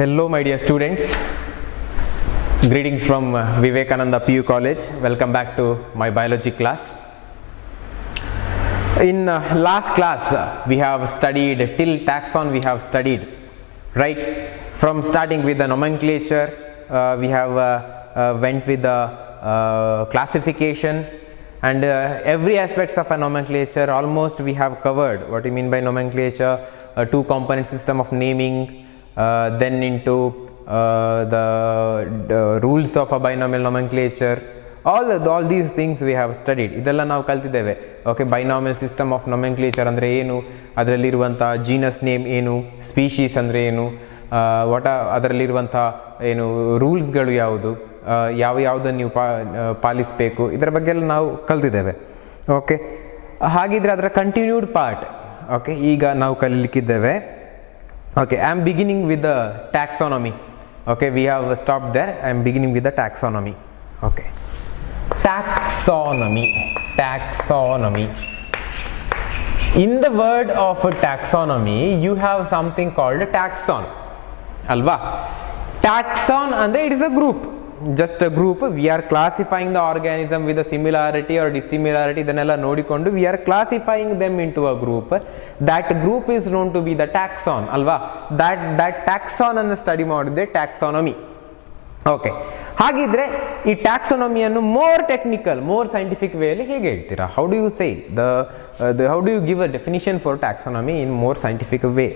Hello my dear students, greetings from Vivekananda PU College. Welcome back to my biology class. In last class we have studied till taxon, we have studied, right? From starting with the nomenclature, we have went with the classification and every aspects of a nomenclature almost we have covered. What do you mean by nomenclature? A two component system of naming, then into the rules of a binomial nomenclature. All these things we have studied. ಇದೆಲ್ಲ ನಾವು ಕಲ್ತಿದ್ದೇವೆ. Okay, binomial system of ನೋಮೆನ್ಕ್ಲೇಚರ್ ಅಂದರೆ ಏನು, ಅದರಲ್ಲಿರುವಂಥ genus name ಏನು, species ಅಂದರೆ ಏನು, ಅದರಲ್ಲಿರುವಂಥ ಏನು ರೂಲ್ಸ್ಗಳು ಯಾವುದು, ಯಾವುದನ್ನು ನೀವು ಪಾಲಿಸಬೇಕು, ಇದರ ಬಗ್ಗೆ ಎಲ್ಲ ನಾವು ಕಲ್ತಿದ್ದೇವೆ. ಓಕೆ, ಹಾಗಿದ್ರೆ ಅದರ ಕಂಟಿನ್ಯೂಡ್ ಪಾರ್ಟ್ ಓಕೆ ಈಗ ನಾವು ಕಲೀಲಿಕ್ಕಿದ್ದೇವೆ. Okay, I am beginning with the taxonomy. Okay, we have stopped there. I am beginning with the taxonomy. Okay, taxonomy. In the word of taxonomy, you have something called taxon. Alva? Taxon and it is a group. Just a group. We are classifying the organism with a similarity or dissimilarity. Then we are classifying them into a group. That group is known to be the taxon. Alva? That taxon and study mode the taxonomy. Okay. ಹಾಗಿದ್ರೆ ಈ ಟ್ಯಾಕ್ಸೋನಮಿಯನ್ನು more technical, more scientific ವೇಯಲ್ಲಿ ಹೇಗೆ ಹೇಳ್ತೀರಾ? How do you say how do you give a definition for taxonomy in more scientific way?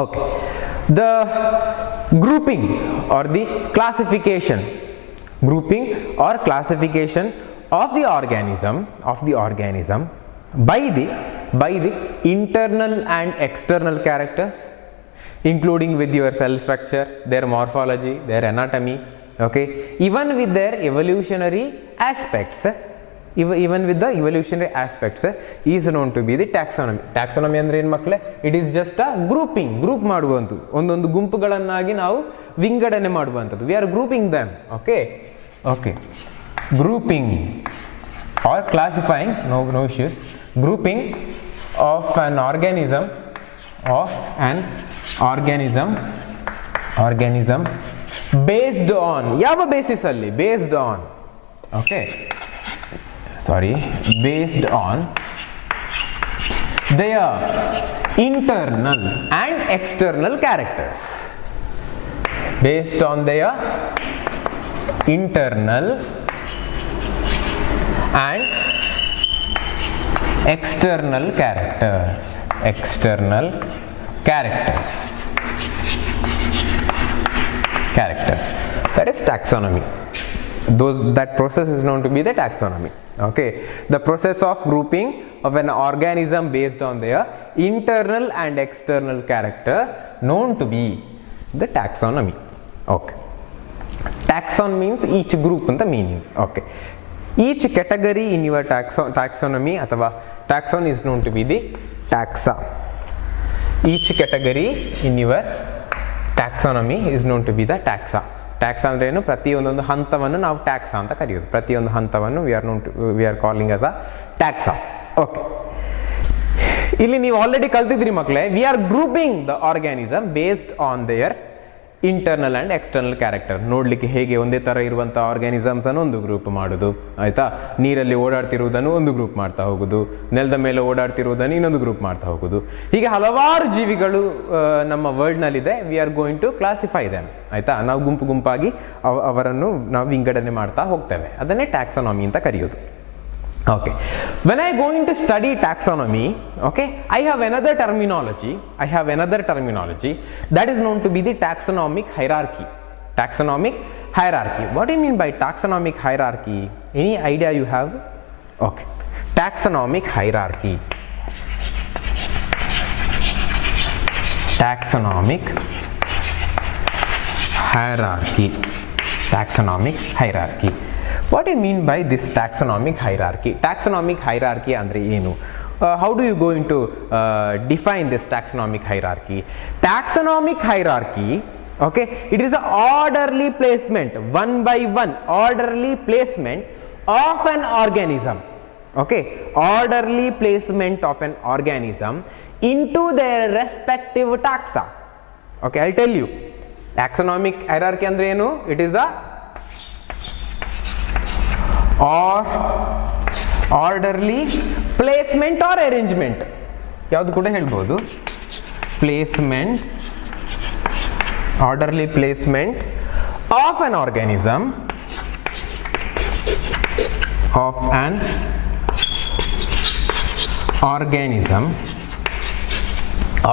Okay, the grouping or the classification of the organism by the internal and external characters, including with your cell structure, their morphology, their anatomy, okay, even with their evolutionary aspects. Even with the evolutionary aspects is known to be the taxonomy. Taxonomy ಅಂದ್ರೆ ಏನು ಮಕ್ಕಳೇ? It is just a group ಮಾಡುವಂಥದ್ದು, ಒಂದೊಂದು ಗುಂಪುಗಳನ್ನಾಗಿ ನಾವು ವಿಂಗಡಣೆ ಮಾಡುವಂಥದ್ದು. We are grouping them. Okay, grouping or classifying, no issues. Grouping of an organism based on, ಯಾವ ಬೇಸಿಸ್ ಅಲ್ಲಿ? based on their internal and external characters. Based on their internal and external characters. That is taxonomy. That process is known to be the taxonomy. Okay, the process of grouping of an organism based on their internal and external character known to be the taxonomy. Okay, taxon means each group in the meaning. Okay, each category in your taxonomy athava taxon is known to be the taxa. Each category in your taxonomy is known to be the taxa. Tax ಅಂದ್ರೆ ಏನು? ಪ್ರತಿಯೊಂದೊಂದು ಹಂತವನ್ನು ನಾವು tax ಅಂತ ಕರೆಯೋದು. ಪ್ರತಿಯೊಂದು ಹಂತವನ್ನು we are calling as a tax. Okay, ಇಲ್ಲಿ ನೀವು ಆಲ್ರೆಡಿ ಕಲ್ತಿದ್ರಿ ಮಕ್ಕಳೇ. V are grouping the organism based on there internal and external character. ನೋಡಲಿಕ್ಕೆ ಹೇಗೆ ಒಂದೇ ಥರ ಇರುವಂಥ ಆರ್ಗ್ಯಾನಿಸಮ್ಸನ್ನು ಒಂದು ಗ್ರೂಪ್ ಮಾಡೋದು, ಆಯಿತಾ? ನೀರಲ್ಲಿ ಓಡಾಡ್ತಿರುವುದನ್ನು ಒಂದು ಗ್ರೂಪ್ ಮಾಡ್ತಾ ಹೋಗೋದು, ನೆಲದ ಮೇಲೆ ಓಡಾಡ್ತಿರುವುದನ್ನು ಇನ್ನೊಂದು ಗ್ರೂಪ್ ಮಾಡ್ತಾ ಹೋಗೋದು. ಹೀಗೆ ಹಲವಾರು ಜೀವಿಗಳು ನಮ್ಮ ವರ್ಲ್ಡ್ನಲ್ಲಿದೆ. We are going to classify them, ಆಯಿತಾ? ನಾವು ಗುಂಪಾಗಿ ಅವರನ್ನು ನಾವು ವಿಂಗಡಣೆ ಮಾಡ್ತಾ ಹೋಗ್ತೇವೆ. ಅದನ್ನೇ ಟ್ಯಾಕ್ಸಾನಮಿ ಅಂತ ಕರೆಯೋದು. Okay, when I going to study taxonomy, okay, I have another terminology that is known to be the taxonomic hierarchy. What do you mean by taxonomic hierarchy? Any idea you have? Okay, taxonomic hierarchy. Taxonomic hierarchy. What do you mean by this taxonomic hierarchy? Taxonomic hierarchy andre enu? How do you going to define this taxonomic hierarchy? Taxonomic hierarchy, okay, it is an orderly placement, one by one orderly placement of an organism. Okay, orderly placement of an organism into their respective taxa. Okay, I'll tell you. Taxonomic hierarchy ಅಂದ್ರೆ ಏನು? It is a orderly placement or arrangement, ಯಾವುದು ಕೂಡ ಹೇಳ್ಬೋದು. Placement, orderly placement of an organism,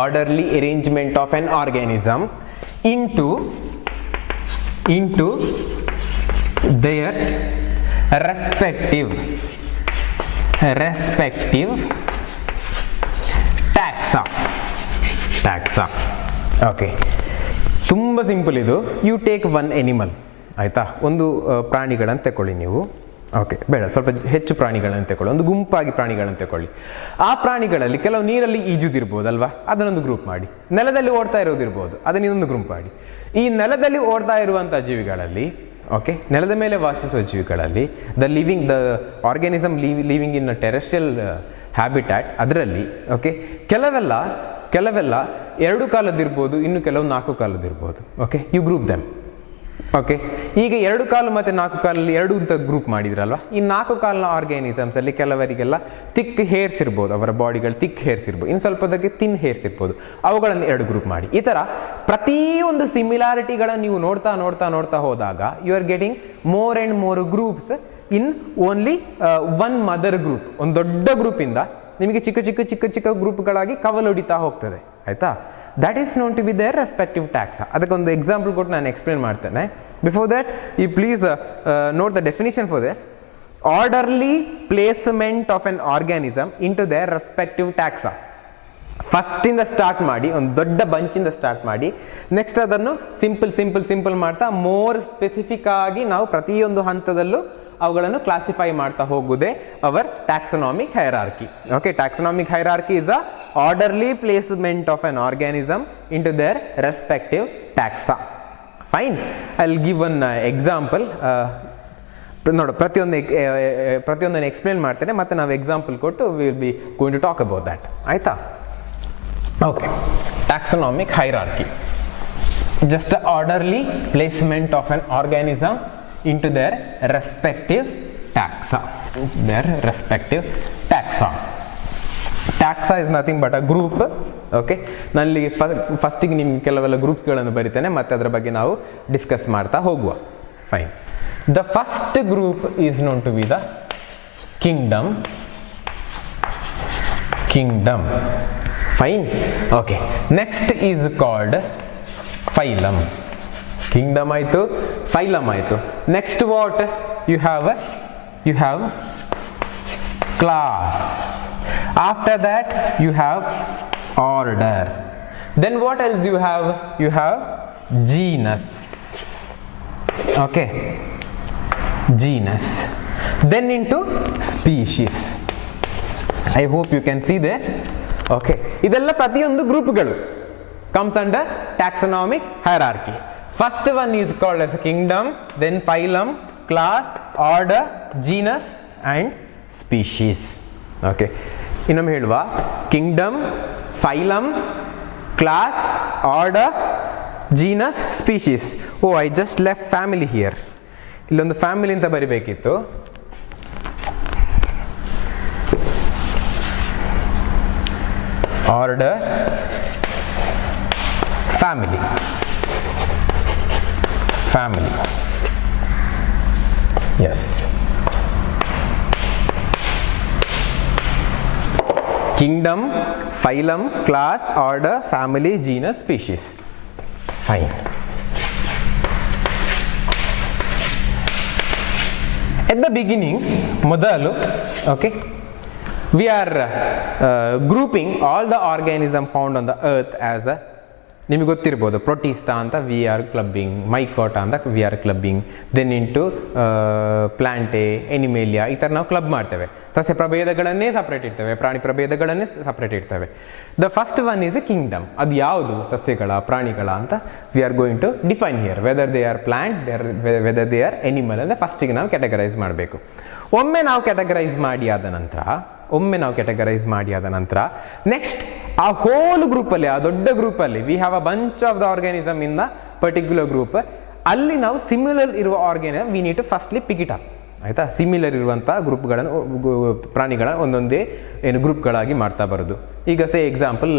orderly arrangement of an organism into their respective taxa. Okay, ತುಂಬ simple ಇದು. You take one animal, ಆಯಿತಾ? ಒಂದು ಪ್ರಾಣಿಗಳನ್ನು ತಗೊಳ್ಳಿ ನೀವು. ಓಕೆ, ಬೇಡ, ಸ್ವಲ್ಪ ಹೆಚ್ಚು ಪ್ರಾಣಿಗಳನ್ನು ತಗೊಳ್ಳಿ, ಒಂದು ಗುಂಪಾಗಿ ಪ್ರಾಣಿಗಳನ್ನು ತಗೊಳ್ಳಿ. ಆ ಪ್ರಾಣಿಗಳಲ್ಲಿ ಕೆಲವು ನೀರಲ್ಲಿ ಈಜುದಿರ್ಬೋದಲ್ವಾ, ಅದನ್ನೊಂದು ಗ್ರೂಪ್ ಮಾಡಿ. ನೆಲದಲ್ಲಿ ಓಡ್ತಾ ಇರೋದಿರ್ಬೋದು, ಅದನ್ನ ಇನ್ನೊಂದು ಗ್ರೂಪ್ ಮಾಡಿ. ಈ ನೆಲದಲ್ಲಿ ಓಡ್ತಾ ಇರುವಂಥ ಜೀವಿಗಳಲ್ಲಿ, ಓಕೆ, ನೆಲದ ಮೇಲೆ ವಾಸಿಸುವ ಜೀವಿಗಳಲ್ಲಿ, the organism living in a terrestrial habitat, ಅದರಲ್ಲಿ ಓಕೆ ಕೆಲವೆಲ್ಲ 2 ಕಾಲದಿರ್ಬೋದು, ಇನ್ನು ಕೆಲವು 4 ಕಾಲದಿರ್ಬೋದು. Okay, you group them. Okay, ಈಗ 2 ಕಾಲು ಮತ್ತು 4 ಕಾಲಲ್ಲಿ 2 ಅಂತ ಗ್ರೂಪ್ ಮಾಡಿದ್ರಲ್ವ. ಈ 4 ಕಾಲಿನ ಆರ್ಗ್ಯಾನಿಸಮ್ಸ್ ಅಲ್ಲಿ ಕೆಲವರಿಗೆಲ್ಲ ತಿಕ್ ಹೇರ್ಸ್ ಇರ್ಬೋದು, ಅವರ ಬಾಡಿಗಳು ತಿಕ್ ಹೇರ್ಸ್ ಇರ್ಬೋದು, ಇನ್ನು ಸ್ವಲ್ಪದಕ್ಕೆ ತಿನ್ ಹೇರ್ಸ್ ಇರ್ಬೋದು. ಅವುಗಳನ್ನು 2 ಗ್ರೂಪ್ ಮಾಡಿ. ಈ ಥರ ಪ್ರತಿಯೊಂದು ಸಿಮಿಲಾರಿಟಿಗಳನ್ನು ನೀವು ನೋಡ್ತಾ ಹೋದಾಗ you are getting more and more groups in only one mother group. ಒಂದು ದೊಡ್ಡ ಗ್ರೂಪಿಂದ ನಿಮಗೆ ಚಿಕ್ಕ ಗ್ರೂಪ್ಗಳಾಗಿ ಕವಲೊಡಿತಾ ಹೋಗ್ತದೆ, ಆಯಿತಾ? That is known to be their respective taxa. ಅದಕ್ಕೊಂದು ಎಕ್ಸಾಂಪಲ್ ಕೊಟ್ಟು ನಾನು ಎಕ್ಸ್ಪ್ಲೇನ್ ಮಾಡ್ತೇನೆ. Before that you please note the definition for this. Orderly placement of an organism into their respective taxa. ಫಸ್ಟಿಂದ ಸ್ಟಾರ್ಟ್ ಮಾಡಿ, ಒಂದು ದೊಡ್ಡ ಬಂಚಿಂದ ಸ್ಟಾರ್ಟ್ ಮಾಡಿ, ನೆಕ್ಸ್ಟ್ ಅದನ್ನು ಸಿಂಪಲ್ ಮಾಡ್ತಾ ಮೋರ್ ಸ್ಪೆಸಿಫಿಕ್ ಆಗಿ ನಾವು ಪ್ರತಿಯೊಂದು ಹಂತದಲ್ಲೂ ಅವುಗಳನ್ನು ಕ್ಲಾಸಿಫೈ ಮಾಡ್ತಾ ಹೋಗುವುದೇ our taxonomic hierarchy. Okay, taxonomic hierarchy is a orderly placement of an organism into their respective taxa. Fine, I will give one example. ನೋಡು, ಪ್ರತಿಯೊಂದನ್ನು ಎಕ್ಸ್ಪ್ಲೇನ್ ಮಾಡ್ತೇನೆ, ಮತ್ತೆ ನಾವು ಎಕ್ಸಾಂಪಲ್ ಕೊಟ್ಟು will be going to talk about that, ಆಯಿತಾ? Okay, taxonomic hierarchy, just a orderly placement of an organism into their respective taxa. Taxa is nothing but a group. Okay, ನಾನಲ್ಲಿ ಫಸ್ಟಿಗೆ ನಿಮ್ಗೆ ಕೆಲವೆಲ್ಲ ಗ್ರೂಪ್ಸ್ಗಳನ್ನು ಬರಿತೇನೆ, ಮತ್ತೆ ಅದರ ಬಗ್ಗೆ ನಾವು ಡಿಸ್ಕಸ್ ಮಾಡ್ತಾ ಹೋಗುವ. Fine. The first group is known to be the kingdom. Fine. Okay, next is called phylum. Kingdom ಆಯಿತು, ಫೈಲಮ್ ಆಯಿತು. Next what you have class. After that you have order. Then what else you have genus. Okay, genus. Then into species. I hope you can see this. Okay, ಇದೆಲ್ಲ ಪ್ರತಿಯೊಂದು ಗ್ರೂಪ್ಗಳು comes under taxonomic hierarchy. First one is called as a kingdom, then phylum, class, order, genus and species. Okay, ಇನ್ನೊಮ್ಮೆ ಹೇಳುವ. Kingdom, phylum, class, order, genus, species. Oh, I just left family here. ಇಲ್ಲೊಂದು family ಅಂತ ಬರಿಬೇಕಿತ್ತು. Order, family. Yes, kingdom, phylum, class, order, family, genus, species. Fine. At the beginning, modalu, okay, we are grouping all the organisms found on the earth as a, ನಿಮಗೆ ಗೊತ್ತಿರ್ಬೋದು, Protista ಅಂತ we are clubbing, mycota ಅಂತ we are clubbing, then into plantae, animalia, ಈ ಥರ ನಾವು club ಮಾಡ್ತೇವೆ. ಸಸ್ಯ ಪ್ರಭೇದಗಳನ್ನೇ separate ಇಡ್ತೇವೆ, ಪ್ರಾಣಿ ಪ್ರಭೇದಗಳನ್ನೇ ಸಪ್ರೇಟ್ ಇಡ್ತೇವೆ. The first one is a kingdom. ಅದು ಯಾವುದು, ಸಸ್ಯಗಳ, ಪ್ರಾಣಿಗಳ ಅಂತ we are going to define here. Whether they are plant, whether they are animal ಅಂದರೆ ಫಸ್ಟಿಗೆ ನಾವು ಕ್ಯಾಟಗರೈಸ್ ಮಾಡಬೇಕು. ಒಮ್ಮೆ ನಾವು ಕ್ಯಾಟಗರೈಸ್ ಮಾಡಿ ಆದ ನಂತರ ನೆಕ್ಸ್ಟ್ ಆ ಹೋಲ್ ಗ್ರೂಪಲ್ಲಿ, ಆ ದೊಡ್ಡ ಗ್ರೂಪಲ್ಲಿ we have a bunch of the organism in the particular group, ಅಲ್ಲಿ ನಾವು ಸಿಮಿಲರ್ ಇರುವ organism we need to firstly pick it up, ಆಯಿತಾ. ಸಿಮಿಲರ್ ಇರುವಂಥ ಗ್ರೂಪ್ಗಳನ್ನು ಪ್ರಾಣಿಗಳ ಒಂದೊಂದೇ ಏನು ಗ್ರೂಪ್ಗಳಾಗಿ ಮಾಡ್ತಾ ಬರೋದು. ಈಗ say example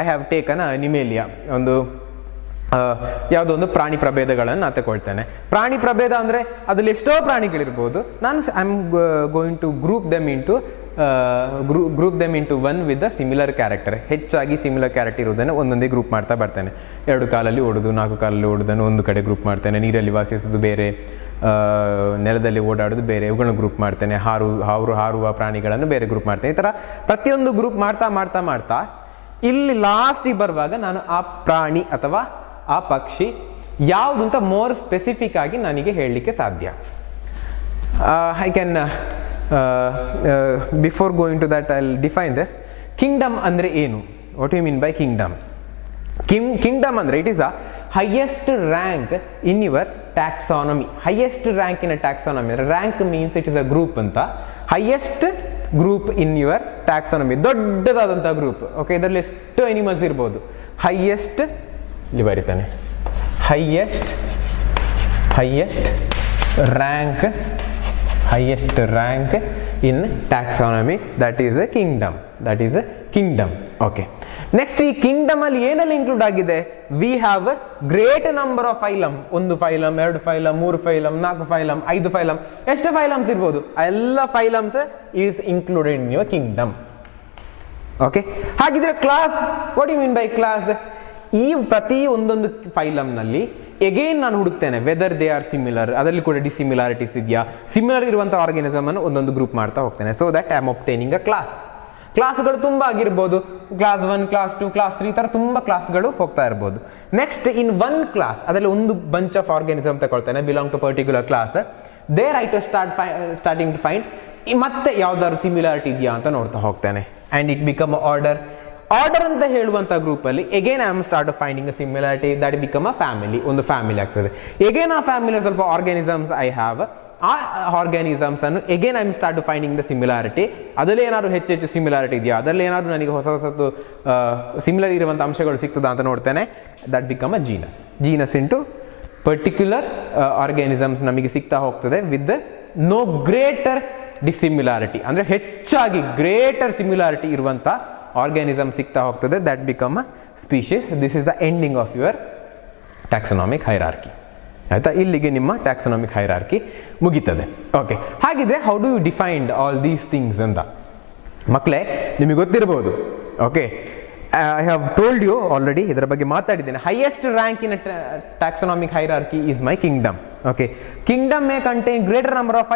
I have taken animalia, ಒಂದು ಯಾವುದೋ ಒಂದು ಪ್ರಾಣಿ ಪ್ರಭೇದಗಳನ್ನು ನಾನು ತಗೊಳ್ತೇನೆ. ಪ್ರಾಣಿ ಪ್ರಭೇದ ಅಂದರೆ ಅದರಲ್ಲಿ ಎಷ್ಟೋ ಪ್ರಾಣಿಗಳಿರ್ಬೋದು. ನಾನು I am going to group them into one with the similar character. ಹೆಚ್ಚಾಗಿ ಸಿಮಿಲರ್ ಕ್ಯಾರೆಕ್ಟರ್ ಇರೋದನ್ನು ಒಂದೊಂದೇ ಗ್ರೂಪ್ ಮಾಡ್ತಾ ಬರ್ತೇನೆ. 2 ಕಾಲಲ್ಲಿ ಓಡೋದು, 4 ಕಾಲಲ್ಲಿ ಓಡೋದನ್ನು ಒಂದು ಕಡೆ ಗ್ರೂಪ್ ಮಾಡ್ತೇನೆ. ನೀರಲ್ಲಿ ವಾಸಿಸೋದು ಬೇರೆ, ನೆಲದಲ್ಲಿ ಓಡಾಡೋದು ಬೇರೆ, ಇವುಗಳನ್ನ ಗ್ರೂಪ್ ಮಾಡ್ತೇನೆ. ಹಾರುವ ಪ್ರಾಣಿಗಳನ್ನು ಬೇರೆ ಗ್ರೂಪ್ ಮಾಡ್ತೇನೆ. ಈ ಥರ ಪ್ರತಿಯೊಂದು ಗ್ರೂಪ್ ಮಾಡ್ತಾ ಇಲ್ಲಿ ಲಾಸ್ಟಿಗೆ ಬರುವಾಗ ನಾನು ಆ ಪ್ರಾಣಿ ಅಥವಾ ಆ ಪಕ್ಷಿ ಯಾವುದು ಅಂತ ಮೋರ್ ಸ್ಪೆಸಿಫಿಕ್ ಆಗಿ ನನಗೆ ಹೇಳಲಿಕ್ಕೆ ಸಾಧ್ಯ. I can before going to that I will define this. Kingdom ಅಂದರೆ ಏನು? What you mean by kingdom? Kingdom ಅಂದರೆ it is a highest rank in your taxonomy. Highest rank in a taxonomy, rank means it is a group ಅಂತ. Highest group in your taxonomy, ದೊಡ್ಡದಾದಂಥ group. Okay, ಇದರಲ್ಲಿ ಎಷ್ಟು animals ಇರ್ಬೋದು. Highest ಇಲ್ಲಿ ಬರೀತಾನೆ, highest rank in taxonomy, that is a kingdom. Okay, next ಈ Kingdom ಅಲ್ಲಿ ಏನೆಲ್ಲ ಇನ್ಕ್ಲೂಡ್ ಆಗಿದೆ? We have great number of phylum. 1 phylum, 2 phylum, 3 phylum, 4 phylum, 5 phylum, ಎಷ್ಟು ಫೈಲಮ್ಸ್ ಇರ್ಬೋದು. ಎಲ್ಲ phylums is included in your kingdom. Okay, ಹಾಗಿದ್ರೆ class, what you mean by class? ಈ ಪ್ರತಿ ಒಂದೊಂದು ಫೈಲಮ್ನಲ್ಲಿ ಎಗೇನ್ ನಾನು ಹುಡುಕ್ತೇನೆ ವೆದರ್ ದೇ ಆರ್ ಸಿಮಿಲರ್, ಅದರಲ್ಲಿ ಕೂಡ ಡಿಸಿಮಿಲಾರಿಟೀಸ್ ಇದೆಯಾ. ಸಿಮಿಲರ್ ಇರುವಂಥ ಆರ್ಗ್ಯಾನಿಸಮ್ ಅನ್ನು ಒಂದೊಂದು ಗ್ರೂಪ್ ಮಾಡ್ತಾ ಹೋಗ್ತೇನೆ. So that I am obtaining a class. ಕ್ಲಾಸ್ಗಳು ತುಂಬ ಆಗಿರ್ಬೋದು, ಕ್ಲಾಸ್ 1, ಕ್ಲಾಸ್ 2, ಕ್ಲಾಸ್ 3, ಈ ಥರ ತುಂಬ ಕ್ಲಾಸ್ಗಳು ಹೋಗ್ತಾ ಇರ್ಬೋದು. ನೆಕ್ಸ್ಟ್ ಇನ್ ಒನ್ ಕ್ಲಾಸ್ ಅದರಲ್ಲಿ ಒಂದು ಬಂಚ್ ಆಫ್ ಆರ್ಗ್ಯಾನಿಸಮ್ ತಗೊಳ್ತೇನೆ, belong to particular class. There I to starting to find ಮತ್ತೆ ಯಾವ್ದಾದ್ರು ಸಿಮಿಲಾರಿಟಿ ಇದೆಯಾ ಅಂತ ನೋಡ್ತಾ ಹೋಗ್ತೇನೆ. ಆ್ಯಂಡ್ ಇಟ್ ಬಿಕಮ್ ಆರ್ಡರ್ ಅಂತ ಹೇಳುವಂಥ ಗ್ರೂಪಲ್ಲಿ again I am start finding a similarity, that become a family, ಒಂದು ಫ್ಯಾಮಿಲಿ ಆಗ್ತದೆ. ಎಗೇನ್ ಆ ಫ್ಯಾಮಿಲಿ ಸ್ವಲ್ಪ ಆರ್ಗ್ಯಾನಿಸಮ್ಸ್ ಐ ಹ್ಯಾವ್, ಆ ಆರ್ಗ್ಯಾನಿಸಮ್ಸ್ ಅನ್ನು again I am start finding the similarity. ಅದರಲ್ಲಿ ಏನಾದ್ರು ಹೆಚ್ಚು ಸಿಮಿಲಾರಿಟಿ ಇದೆಯಾ, ಅದರಲ್ಲಿ ಏನಾದರೂ ನನಗೆ ಹೊಸತು ಸಿಮಿಲರ್ ಇರುವಂಥ ಅಂಶಗಳು ಸಿಗ್ತದಾ ಅಂತ ನೋಡ್ತೇನೆ. That become a genus into particular organisms ನಮಗೆ ಸಿಗ್ತಾ ಹೋಗ್ತದೆ ವಿತ್ ನೋ ಗ್ರೇಟರ್ ಡಿಸಿಮಿಲಾರಿಟಿ, ಅಂದರೆ ಹೆಚ್ಚಾಗಿ ಗ್ರೇಟರ್ ಸಿಮಿಲಾರಿಟಿ ಇರುವಂಥ ಆರ್ಗ್ಯಾನಿಸಮ್ ಸಿಗ್ತಾ ಹೋಗ್ತದೆ. That become a species. This is the ending of your taxonomic hierarchy. ಆಯಿತಾ, ಇಲ್ಲಿಗೆ ನಿಮ್ಮ ಟ್ಯಾಕ್ಸನಾಮಿಕ್ ಹೈರಾರ್ಕಿ ಮುಗೀತದೆ. ಓಕೆ, ಹಾಗಿದ್ರೆ how do you defined all these things ಅಂತ ಮಕ್ಕಳೇ ನಿಮಗೆ ಗೊತ್ತಿರ್ಬೋದು. Okay, I have told you already, ಇದರ ಬಗ್ಗೆ ಮಾತಾಡಿದ್ದೇನೆ. Highest rank in taxonomic hierarchy is my kingdom. Okay, kingdom may contain greater number of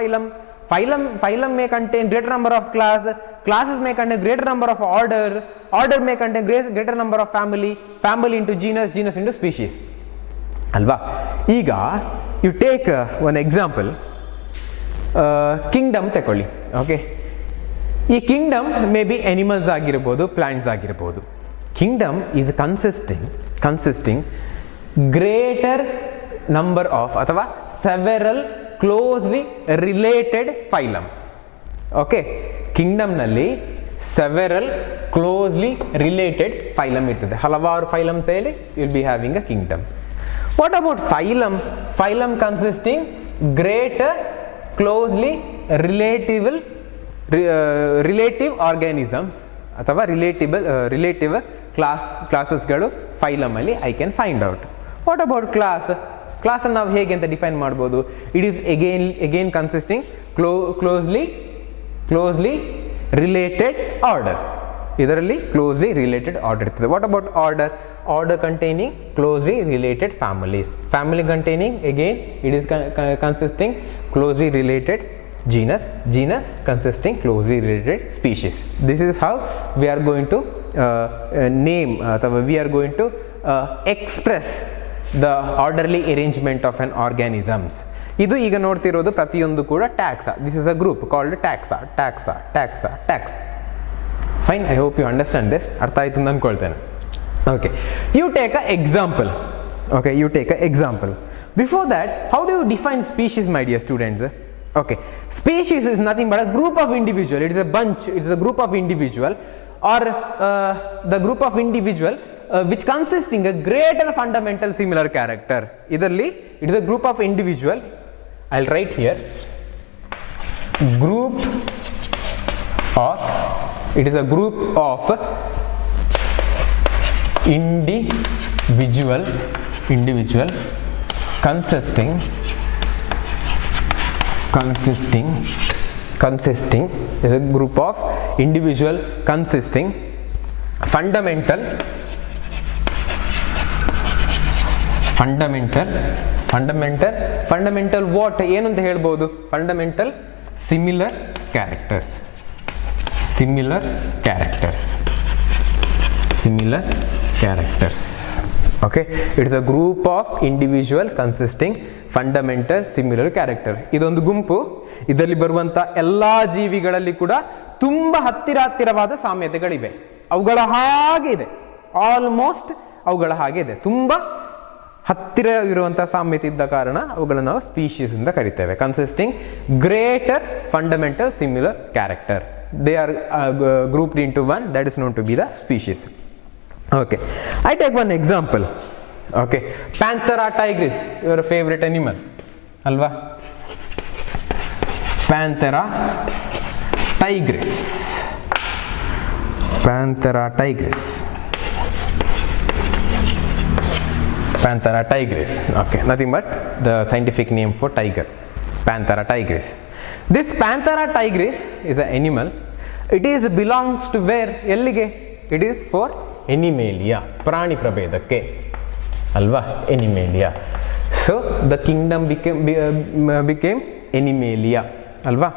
phylum may contain greater number of classes may contain greater number of order may contain greater number of family into genus into species alva. ಈಗ you take one example, kingdom ತಕೊಳ್ಳಿ. Okay, ಈ kingdom may be animals ಆಗಿರ್ಬೋದು, plants ಆಗಿರ್ಬೋದು. Kingdom is consisting greater number of ಅಥವಾ several closely related phylum. Okay, ಕಿಂಗ್ಡಮ್ನಲ್ಲಿ several closely related phylum ಇರ್ತದೆ. ಹಲವಾರು phylums ಹೇಳಿ will be having a kingdom. What about phylum consisting greater closely relative organisms ಅಥವಾ relative ಕ್ಲಾಸಸ್ಗಳು ಫೈಲಮಲ್ಲಿ I can find out. What about ಕ್ಲಾಸನ್ನು ನಾವು ಹೇಗೆ ಅಂತ ಡಿಫೈನ್ ಮಾಡ್ಬೋದು? It is again consisting closely related order. ಇದರಲ್ಲಿ ಕ್ಲೋಸ್ಲಿ ರಿಲೇಟೆಡ್ ಆರ್ಡರ್ ಇರ್ತದೆ. What about order containing closely related family containing again it is consisting closely related genus consisting closely related species. This is how we are going to name we are going to express the orderly arrangement of an organisms. ಇದು ಈಗ ನೋಡ್ತಿರೋದು ಪ್ರತಿಯೊಂದು ಕೂಡ taxa. This is a group called taxa. Fine, I hope you understand this. ಅರ್ಥ ಆಯ್ತು ಅಂತ ಅಂದ್ಕೊಳ್ತೇನೆ. Okay, you take a example. Before that, how do you define species, my dear students? Okay, species is nothing but a group of individual. It is a bunch, it is a group of individual or the group of individual which consisting a greater fundamental similar character. Idರಲ್ಲಿ it is a group of individual. I'll write here group of, it is a group of individual consisting is a group of individual consisting fundamental what ಏನು ಅಂತ ಹೇಳ್ಬೋದು, fundamental similar characters. Okay, it is a group of individual consisting fundamental similar character. ಇದೊಂದು ಗುಂಪು, ಇದರಲ್ಲಿ ಬರುವಂತ ಎಲ್ಲಾ ಜೀವಿಗಳಲ್ಲಿ ಕೂಡ ತುಂಬಾ ಹತ್ತಿರವಾದ ಸಾಮ್ಯತೆಗಳಿವೆ. ಅವುಗಳ ಹಾಗೆ ಇದೆ, ಆಲ್ಮೋಸ್ಟ್ ಅವುಗಳ ಹಾಗೆ ಇದೆ, ತುಂಬಾ ಹತ್ತಿರ ಇರುವಂತಹ ಸಾಮ್ಯತೆ ಇದ್ದ ಕಾರಣ ಅವುಗಳನ್ನು ನಾವು ಸ್ಪೀಶೀಸ್ ಅಂತ ಕರಿತೇವೆ. Consisting greater fundamental similar character, they are grouped into one, that is known to be the species. Okay, I take one example. Okay, Panthera tigris, your favorite animal alva, Panthera tigris. Okay, nothing but the scientific name for tiger, Panthera tigris. This Panthera tigris is an animal. It is belongs to where? Ellige? It is for Animalia, ಪ್ರಾಣಿ ಪ್ರಭೇದಕ್ಕೆ ಅಲ್ವಾ, Animalia. So the kingdom became Animalia ಅಲ್ವಾ,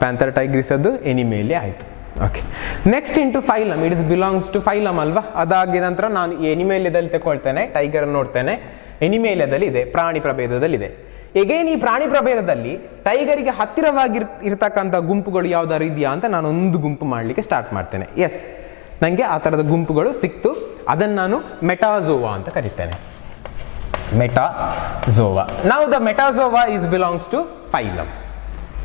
Panthera tigris ಅದು Animalia ಆಯಿತು. Okay, next into phylum, it is belongs to phylum ಅಲ್ವಾ. ಅದಾಗಿದ ನಂತರ ನಾನು Animaliaದಲ್ಲಿ ತಗೊಳ್ತೇನೆ, tiger ನೋಡ್ತೇನೆ, Animaliaದಲ್ಲಿ ಇದೆ, ಪ್ರಾಣಿ ಪ್ರಭೇದದಲ್ಲಿ ಇದೆ. ಎಗೇನ್ ಈ ಪ್ರಾಣಿ ಪ್ರಭೇದದಲ್ಲಿ ಟೈಗರಿಗೆ ಹತ್ತಿರವಾಗಿ ಇರತಕ್ಕಂಥ ಗುಂಪುಗಳು ಯಾವ್ದಾದ್ರು ಇದೆಯಾ ಅಂತ ನಾನು ಒಂದು ಗುಂಪು ಮಾಡಲಿಕ್ಕೆ ಸ್ಟಾರ್ಟ್ ಮಾಡ್ತೇನೆ. ಎಸ್, ನನಗೆ ಆ ಥರದ ಗುಂಪುಗಳು ಸಿಕ್ತು, ಅದನ್ನು ನಾನು ಮೆಟಾಝೋವಾ ಅಂತ ಕರಿತೇನೆ. ಮೆಟಾಝೋವಾ. ನಾವು the metazoa is belongs to phylum.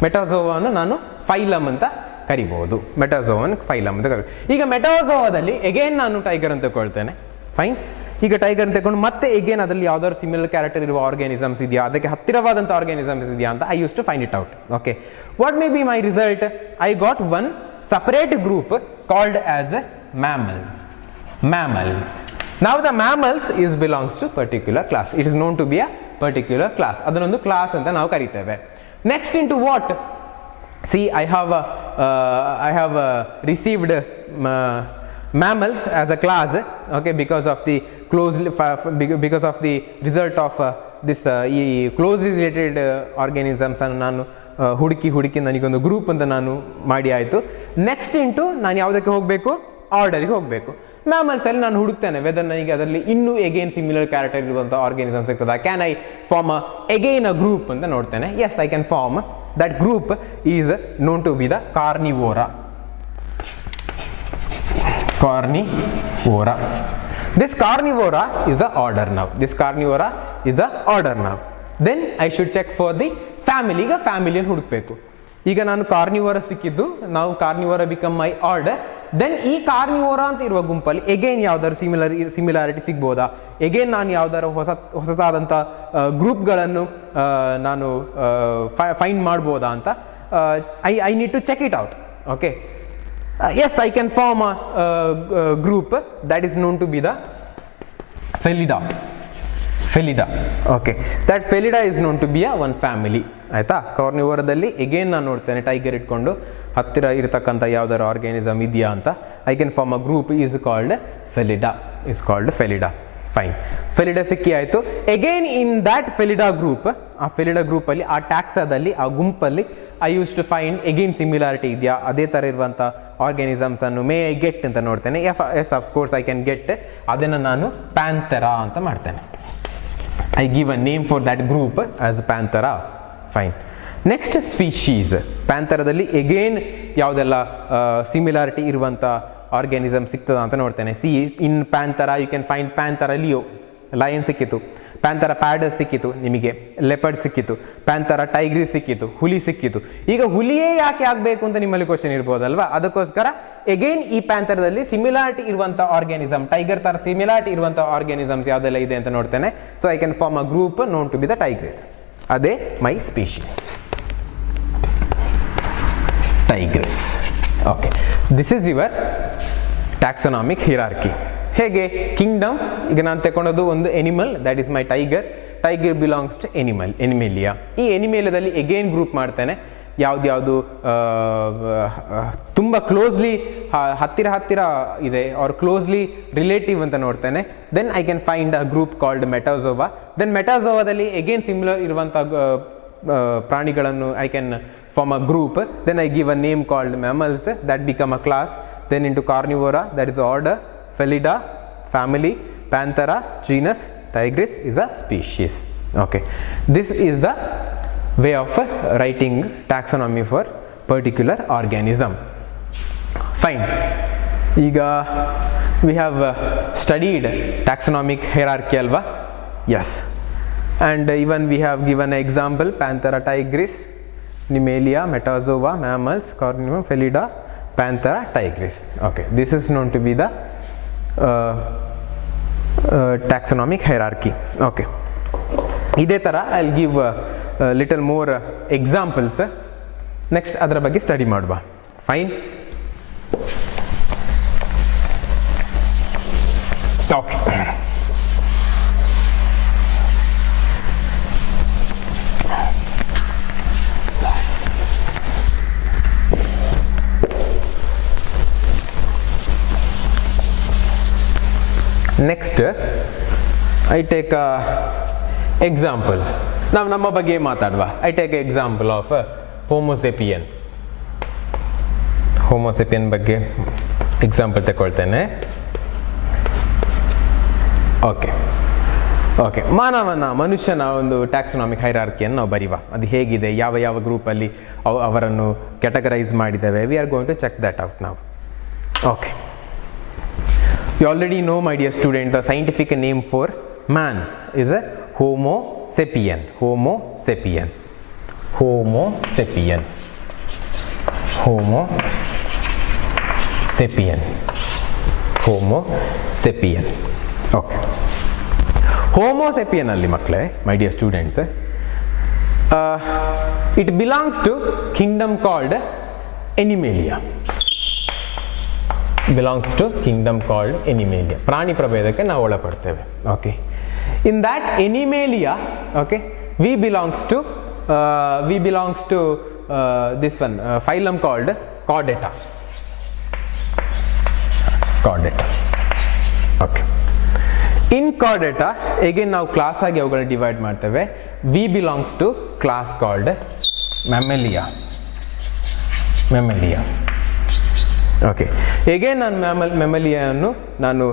ಮೆಟಾಝೋವಾನು ನಾನು ಫೈಲಮ್ ಅಂತ ಕರಿಬಹುದು. ಮೆಟಾಝೋವಾನು ಫೈಲಮ್ ಅಂತ ಕರಿ. ಈಗ ಮೆಟಾಝೋವಾದಲ್ಲಿ ಎಗೇನ್ ನಾನು ಟೈಗರ್ ಅಂತ ತಗೊಳ್ತೇನೆ. ಫೈನ್. ಈಗ ಟೈಗರ್ ಅಂತ ತಗೊಂಡು ಮತ್ತೆ ಎಗೇನ್ ಅದರಲ್ಲಿ ಯಾವ್ದಾದ್ರು ಸಿಮಿಲರ್ ಕ್ಯಾರೆಕ್ಟರ್ ಇರುವ ಆರ್ಗ್ಯಾನಿಸಮ್ಸ್ ಇದೆಯಾ, ಅದಕ್ಕೆ ಹತ್ತಿರವಾದಂಥ ಆರ್ಗ್ಯಾನಿಸಮ್ಸ್ ಇದೆಯಾ ಅಂತ I use to find it out. Okay, what may be my result? I got one separate group called as mammals. Now the mammals is belongs to particular class. It is known to be a particular class. ಅದನ್ನೊಂದು class ಅಂತ ನಾವು ಕರಿತೇವೆ. Next into what? See, I have received mammals as a class, okay, because of the result of this ಈ closely related organisms ಅನ್ನು ನಾನು ಹುಡುಕಿ ನನಗೊಂದು group ಅಂತ ನಾನು ಮಾಡಿ ಆಯಿತು. ನೆಕ್ಸ್ಟ್ ಇಂಟು ನಾನು ಯಾವುದಕ್ಕೆ ಹೋಗಬೇಕು? ಆರ್ಡರಿಗೆ ಹೋಗಬೇಕು. ಮ್ಯಾಮಲ್ಸ್ ಅಲ್ಲಿ ನಾನು ಹುಡುಕ್ತೇನೆ ವೆದರ್ ನನಗೆ ಅದರಲ್ಲಿ ಇನ್ನೂ ಎಗೇನ್ ಸಿಮಿಲರ್ ಕ್ಯಾರೆಕ್ಟರ್ ಇರುವಂಥ ಆರ್ಗ್ಯಾನಿಸಮ್ ಸಿಗ್ತದ. Can I form again a group ಅಂತ ನೋಡ್ತೇನೆ. Yes, I can form that group is known to be the carnivora. This carnivora is the order now. Then I should check for the family. ಈಗ ಫ್ಯಾಮಿಲಿಯನ್ನು ಹುಡುಕಬೇಕು. ಈಗ ನಾನು ಕಾರ್ನಿವೋರಾ ಸಿಕ್ಕಿದ್ದು, ನಾವು ಕಾರ್ನಿವೋರಾ become my order. Then ಈ ಕಾರ್ನಿವೋರಾ ಅಂತ ಇರುವ ಗುಂಪಲ್ಲಿ ಎಗೇನ್ ಯಾವ್ದಾದ್ರು ಸಿಮಿಲಾರಿಟಿ ಸಿಗ್ಬೋದಾ, ಎಗೇನ್ ನಾನು ಯಾವ್ದಾದ್ರು ಹೊಸದಾದಂಥ ಗ್ರೂಪ್ಗಳನ್ನು ನಾನು ಫೈಂಡ್ ಮಾಡ್ಬೋದಾ ಅಂತ I need to check it out. Okay, yes, I can form a group that is known to be the Felida. Okay, that Felida is known to be a one family. ಆಯ್ತಾ? ಕಾರ್ನಿವೋರಾದಲ್ಲಿ again ನಾನು ನೋಡ್ತೇನೆ tiger ಇಟ್ಕೊಂಡು ಹತ್ತಿರ ಇರತಕ್ಕಂಥ ಯಾವ್ದಾದ್ರು organism ಇದೆಯಾ ಅಂತ. I can form a group is called felidae. Fine, felidae ಸಿಕ್ಕಿ ಆಯಿತು. Again in that felidae group, ಆ ಫೆಲಿಡಾ ಗ್ರೂಪಲ್ಲಿ, ಆ ಟ್ಯಾಕ್ಸಾದಲ್ಲಿ, ಆ ಗುಂಪಲ್ಲಿ I use to find again similarity ಇದೆಯಾ, ಅದೇ ಥರ ಇರುವಂಥ ಆರ್ಗ್ಯಾನಿಸಮ್ಸ್ ಅನ್ನು ಮೇ ಐ ಗೆಟ್ ಅಂತ ನೋಡ್ತೇನೆ. Yes of course I can get. ಅದನ್ನು ನಾನು ಪ್ಯಾಂಥೆರಾ ಅಂತ ಮಾಡ್ತೇನೆ. I give a name for that group as panthera. Fine. Next species. ಪ್ಯಾಂಥೆರಾದಲ್ಲಿ ಎಗೇನ್ ಯಾವುದೆಲ್ಲ ಸಿಮಿಲಾರಿಟಿ ಇರುವಂಥ ಆರ್ಗ್ಯಾನಿಸಮ್ ಸಿಗ್ತದ ಅಂತ ನೋಡ್ತೇನೆ. See in panthera you can find panthera leo, lion ಸಿಕ್ಕಿತು. ಪ್ಯಾಂಥರ ಪ್ಯಾಡಸ್ ಸಿಕ್ಕಿತು ನಿಮಗೆ, ಲೆಪರ್ಡ್ ಸಿಕ್ಕಿತು, ಪ್ಯಾಂಥರ ಟೈಗ್ರಿಸ್ ಸಿಕ್ಕಿತು, ಹುಲಿ ಸಿಕ್ಕಿತು. ಈಗ ಹುಲಿಯೇ ಯಾಕೆ ಆಗಬೇಕು ಅಂತ ನಿಮ್ಮಲ್ಲಿ ಕ್ವಶನ್ ಇರ್ಬೋದಲ್ವಾ? ಅದಕ್ಕೋಸ್ಕರ ಎಗೈನ್ ಈ ಪ್ಯಾಂಥರದಲ್ಲಿ ಸಿಮಿಲಾರಿಟಿ ಇರುವಂಥ ಆರ್ಗ್ಯಾನಿಸಮ್, ಟೈಗರ್ ಥರ ಸಿಮಿಲಾರಿಟಿ ಇರುವಂಥ ಆರ್ಗ್ಯಾನಿಸಮ್ಸ್ ಯಾವುದೆಲ್ಲ ಇದೆ ಅಂತ ನೋಡ್ತೇನೆ. So I can form a group known to be the tigris. ಅದೇ my species tigris. Okay, this is your taxonomic hierarchy. ಹೇಗೆ ಕಿಂಗ್ಡಮ್, ಈಗ ನಾನು ತಗೊಂಡದ್ದು ಒಂದು animal, that is my tiger. Tiger belongs to animalia. ಈ ಎನಿಮೇಲಿಯಾದಲ್ಲಿ ಎಗೇನ್ ಗ್ರೂಪ್ ಮಾಡ್ತೇನೆ. ಯಾವ್ದ್ಯಾವುದು ತುಂಬ ಕ್ಲೋಸ್ಲಿ ಹತ್ತಿರ ಇದೆ ಆರ್ ಕ್ಲೋಸ್ಲಿ ರಿಲೇಟಿವ್ ಅಂತ ನೋಡ್ತೇನೆ. Then I can find a group called metazoa. Then ಮೆಟಾಝೋವಾದಲ್ಲಿ ಎಗೇನ್ ಸಿಮಿಲರ್ ಇರುವಂಥ ಪ್ರಾಣಿಗಳನ್ನು I can form a group. Then I give a name called mammals, that become a class. Then into carnivora, that is order. Felida, family. Panthera, genus. Tigris is a species. Okay, this is the way of writing taxonomy for particular organism. Fine. Iga we have studied taxonomic hierarchy alva? Yes. And even we have given an example: Panthera tigris, Animalia, Metazoa, mammals, Carnivora, Felida, Panthera, Tigris. Okay, this is known to be the taxonomic hierarchy. Okay, ಇದೇ ಥರ I'll give little more examples. Next ಅದರ ಬಗ್ಗೆ study ಮಾಡುವ. Fine. Okay. Next, I take a example. ನಾವು ನಮ್ಮ ಬಗ್ಗೆ ಮಾತಾಡುವ. I take an example of Homo sapien. Homo sapien ಬಗ್ಗೆ ಎಕ್ಸಾಂಪಲ್ ತಗೊಳ್ತೇನೆ. ಓಕೆ, ಮನುಷ್ಯನ ಒಂದು ಟ್ಯಾಕ್ಸನಾಮಿಕ್ ಹೈರಾರ್ಕಿಯನ್ನು ನಾವು ಬರೀವ. ಅದು ಹೇಗಿದೆ, ಯಾವ ಗ್ರೂಪಲ್ಲಿ ಅವರನ್ನು ಕ್ಯಾಟಗರೈಸ್ ಮಾಡಿದ್ದೇವೆ. We are going to check that out ನಾವು. Okay, you already know, my dear student, the scientific name for man is a Homo sapien. Homo sapien. Homo sapien. Homo sapien. Homo sapien. Okay. Homo sapien alli makkale, my dear students, it belongs to kingdom called Animalia. Belongs to kingdom called Animalia. ಪ್ರಾಣಿ ಪ್ರಭೇದಕ್ಕೆ ನಾವು ಒಳಪಡ್ತೇವೆ. Okay, in that Animalia, okay, we belongs to this one phylum called Chordata. Okay, in Chordata again ನಾವು class ಆಗಿ ಅವುಗಳನ್ನ divide ಮಾಡ್ತೇವೆ. we belongs to class called Mammalia. Okay, again ನಾನು ಮೆಮಲಿಯನ್ನು ನಾನು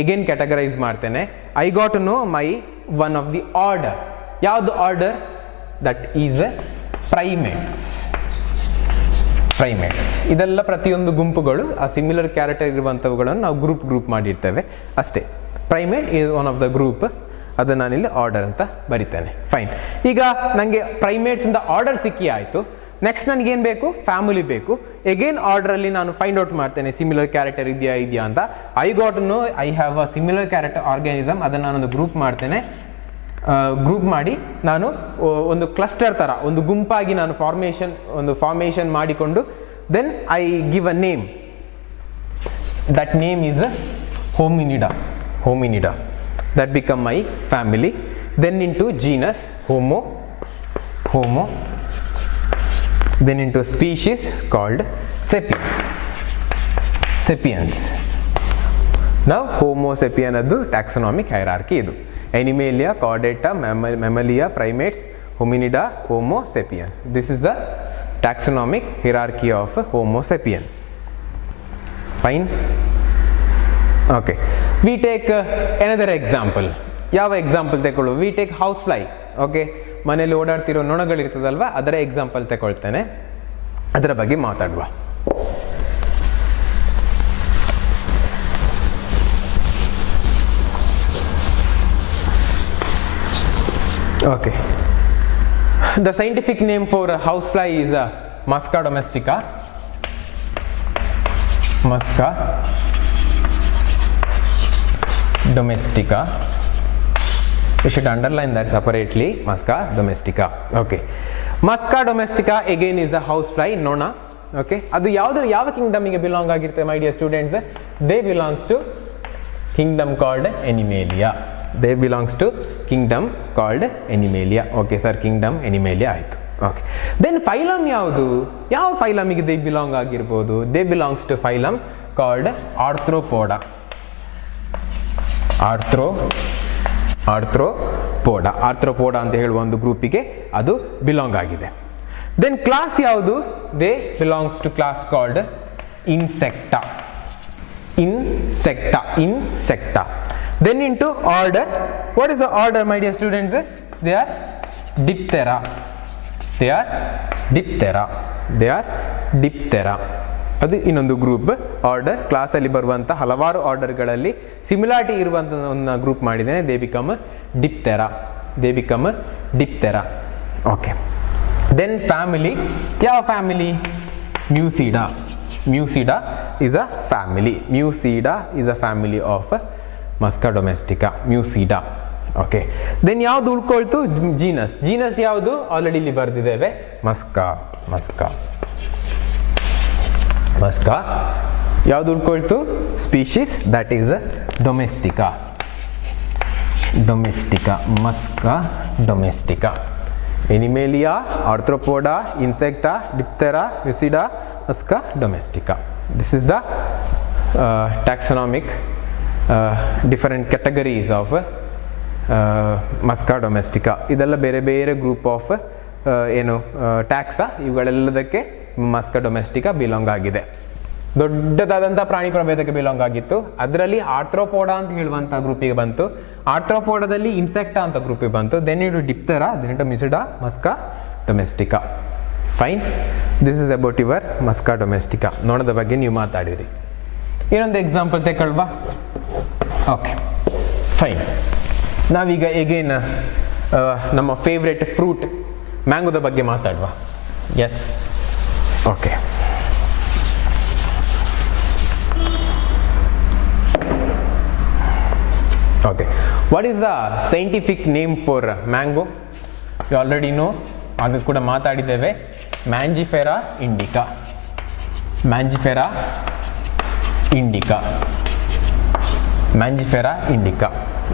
ಎಗೇನ್ ಕ್ಯಾಟಗರೈಸ್ ಮಾಡ್ತೇನೆ. I got to know my one of the order. ಯಾವುದು order? That is primates. ಇದೆಲ್ಲ ಪ್ರತಿಯೊಂದು ಗುಂಪುಗಳು ಆ ಸಿಮಿಲರ್ ಕ್ಯಾರೆಕ್ಟರ್ ಇರುವಂಥವುಗಳನ್ನು ನಾವು ಗ್ರೂಪ್ ಮಾಡಿರ್ತೇವೆ ಅಷ್ಟೇ. Primate is one of the group. ಅದನ್ನು ನಾನಿಲ್ಲಿ ಆರ್ಡರ್ ಅಂತ ಬರಿತೇನೆ. ಫೈನ್. ಈಗ ನನಗೆ ಪ್ರೈಮೇಟ್ಸಿಂದ ಆರ್ಡರ್ ಸಿಕ್ಕಿ ಆಯಿತು. ನೆಕ್ಸ್ಟ್ ನನಗೇನು ಬೇಕು? ಫ್ಯಾಮಿಲಿ ಬೇಕು. ಎಗೇನ್ ಆರ್ಡರಲ್ಲಿ ನಾನು ಫೈಂಡ್ ಔಟ್ ಮಾಡ್ತೇನೆ ಸಿಮಿಲರ್ ಕ್ಯಾರೆಕ್ಟರ್ ಇದೆಯಾ ಅಂತ. I got no I have a similar character organism. ಅದನ್ನು ನಾನೊಂದು ಗ್ರೂಪ್ ಮಾಡ್ತೇನೆ. ಗ್ರೂಪ್ ಮಾಡಿ ನಾನು ಒಂದು ಕ್ಲಸ್ಟರ್ ಥರ ಒಂದು ಗುಂಪಾಗಿ ನಾನು ಫಾರ್ಮೇಷನ್ ಮಾಡಿಕೊಂಡು then I give a name. That name is Hominidae. That become my family. Then into genus Homo. Then into species called sapiens. Now Homo sapien adu taxonomic hierarchy idu. Animalia, Chordata, Mammalia, primates, Hominida, Homo sapien. This is the taxonomic hierarchy of Homo sapien. Fine. Okay, we take another example. ಯಾವ example ತಗೊಳ್ಳು? We take house fly. Okay, ಮನೇಲಿ ಓಡಾಡ್ತಿರೋ ನೊಣಗಳಿರ್ತದಲ್ವ, ಅದರ example ತಗೊಳ್ತೇನೆ. ಅದರ ಬಗ್ಗೆ ಮಾತಾಡುವ. Okay. The scientific name for a housefly is Musca domestica. Musca domestica. You should underline that separately. Musca domestica. Okay. Musca domestica again is a housefly, nona. Okay. ಅದು ಯಾವ ಕಿಂಗ್ಡಮ್ಗೆ belong ಆಗಿರುತ್ತೆ my dear students? They belongs to kingdom called Animalia. They belongs to kingdom called Animalia. Okay sir, kingdom Animalia ಆಯಿತು. Okay. Then phylum ಯಾವುದು? ಯಾವ ಫೈಲಮಿಗೆ they belong ಆಗಿರ್ಬೋದು? They belongs to phylum called Arthropoda. Arthropoda ಅಂತ ಹೇಳುವ ಒಂದು ಗ್ರೂಪಿಗೆ ಅದು ಬಿಲಾಂಗ್ ಆಗಿದೆ. ದೆನ್ ಕ್ಲಾಸ್ ಯಾವುದು? They belongs to class called Insecta. Then into order, what is the order my dear students? They are Diptera. ಅದು ಇನ್ನೊಂದು ಗ್ರೂಪ್. ಆರ್ಡರ್ ಕ್ಲಾಸಲ್ಲಿ ಬರುವಂಥ ಹಲವಾರು ಆರ್ಡರ್ಗಳಲ್ಲಿ ಸಿಮಿಲಾರಿಟಿ ಇರುವಂಥ ಒಂದು ಗ್ರೂಪ್ ಮಾಡಿದ್ದೇನೆ. They become Diptera. Okay. Then family, ಯಾವ family? Muscidae is a family of Musca domestica. Musida. Okay. Then ಯಾವುದು ಉಳ್ಕೊಳ್ತು? ಜೀನಸ್ ಯಾವುದು? ಆಲ್ರೆಡಿ ಇಲ್ಲಿ ಬರೆದಿದ್ದೇವೆ, ಮಸ್ಕಾ. ಯಾವುದು ಉಳ್ಕೊಳ್ತು? Species, that is domestica. Musca domestica. Animalia, Arthropoda, Insecta, Diptera, Muscidae, Musca domestica. This is the taxonomic different categories of Musca domestica. ಇದೆಲ್ಲ ಬೇರೆ ಬೇರೆ ಗ್ರೂಪ್ ಆಫ್ ಟ್ಯಾಕ್ಸ. ಇವುಗಳೆಲ್ಲದಕ್ಕೆ ಮಸ್ಕಾ ಡೊಮೆಸ್ಟಿಕಾ ಬಿಲಾಂಗ್ ಆಗಿದೆ. ದೊಡ್ಡದಾದಂಥ ಪ್ರಾಣಿ ಪ್ರಭೇದಕ್ಕೆ ಬಿಲಾಂಗ್ ಆಗಿತ್ತು. ಅದರಲ್ಲಿ ಆರ್ಥ್ರೋಪೋಡಾ ಅಂತ ಹೇಳುವಂಥ ಗ್ರೂಪಿಗೆ ಬಂತು. ಆರ್ಥ್ರೋಪೋಡಾದಲ್ಲಿ ಇನ್ಸೆಕ್ಟಾ ಅಂತ ಗ್ರೂಪಿಗೆ ಬಂತು. ದೆನ್ ಇಡು Diptera, then into Muscidae, Musca domestica. Fine. This is about your Musca domestica. ನೋಡೋದ ಬಗ್ಗೆ ನೀವು ಮಾತಾಡಿರಿ. ಇನ್ನೊಂದು ಎಕ್ಸಾಂಪಲ್ ತಗೊಳ್ವಾ? Okay, fine. ನಾವೀಗ ಎಗೇನ್ ನಮ್ಮ ಫೇವ್ರೆಟ್ ಫ್ರೂಟ್ ಮ್ಯಾಂಗೋದ ಬಗ್ಗೆ ಮಾತಾಡುವ. Yes, okay. Okay, what is the scientific name for mango? You already know, ಅದು ಕೂಡ ಮಾತಾಡಿದ್ದೇವೆ. Mangifera indica.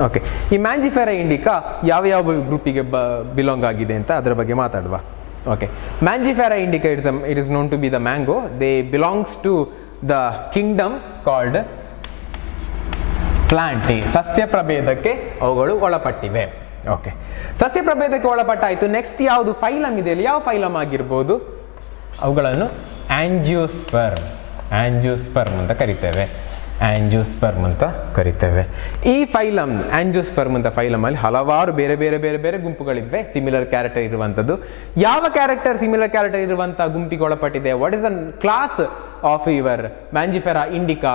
ಓಕೆ, ಈ ಮ್ಯಾಂಜಿಫೆರಾ ಇಂಡಿಕಾ ಯಾವ ಗ್ರೂಪಿಗೆ ಬಿಲಾಂಗ್ ಆಗಿದೆ ಅಂತ ಅದರ ಬಗ್ಗೆ ಮಾತಾಡುವ. Okay, Mangifera indica it is known to be the mango. They belongs to the kingdom called Plantae. ಸಸ್ಯ ಪ್ರಭೇದಕ್ಕೆ ಅವುಗಳು ಒಳಪಟ್ಟಿವೆ. ಓಕೆ, ಸಸ್ಯ ಪ್ರಭೇದಕ್ಕೆ ಒಳಪಟ್ಟಾಯಿತು. ನೆಕ್ಸ್ಟ್ ಯಾವುದು ಫೈಲಮ್ ಇದೆಯಲ್ಲ, ಯಾವ ಫೈಲಮ್ ಆಗಿರ್ಬೋದು? ಅವುಗಳನ್ನು ಆಂಜಿಯೋಸ್ಪರ್ಮ್ ಅಂತ ಕರಿತೇವೆ. ಈ ಫೈಲಮ್ ಆಂಜಿಯೋಸ್ಪರ್ಮ್ ಅಂತ ಫೈಲಮಲ್ಲಿ ಹಲವಾರು ಬೇರೆ ಬೇರೆ ಗುಂಪುಗಳಿವೆ ಸಿಮಿಲರ್ ಕ್ಯಾರೆಕ್ಟರ್ ಇರುವಂಥದ್ದು. ಯಾವ ಕ್ಯಾರೆಕ್ಟರ್ ಸಿಮಿಲರ್ ಕ್ಯಾರೆಕ್ಟರ್ ಇರುವಂಥ ಗುಂಪಿಗೆ ಒಳಪಟ್ಟಿದೆ? What is the class of your Mangifera indica?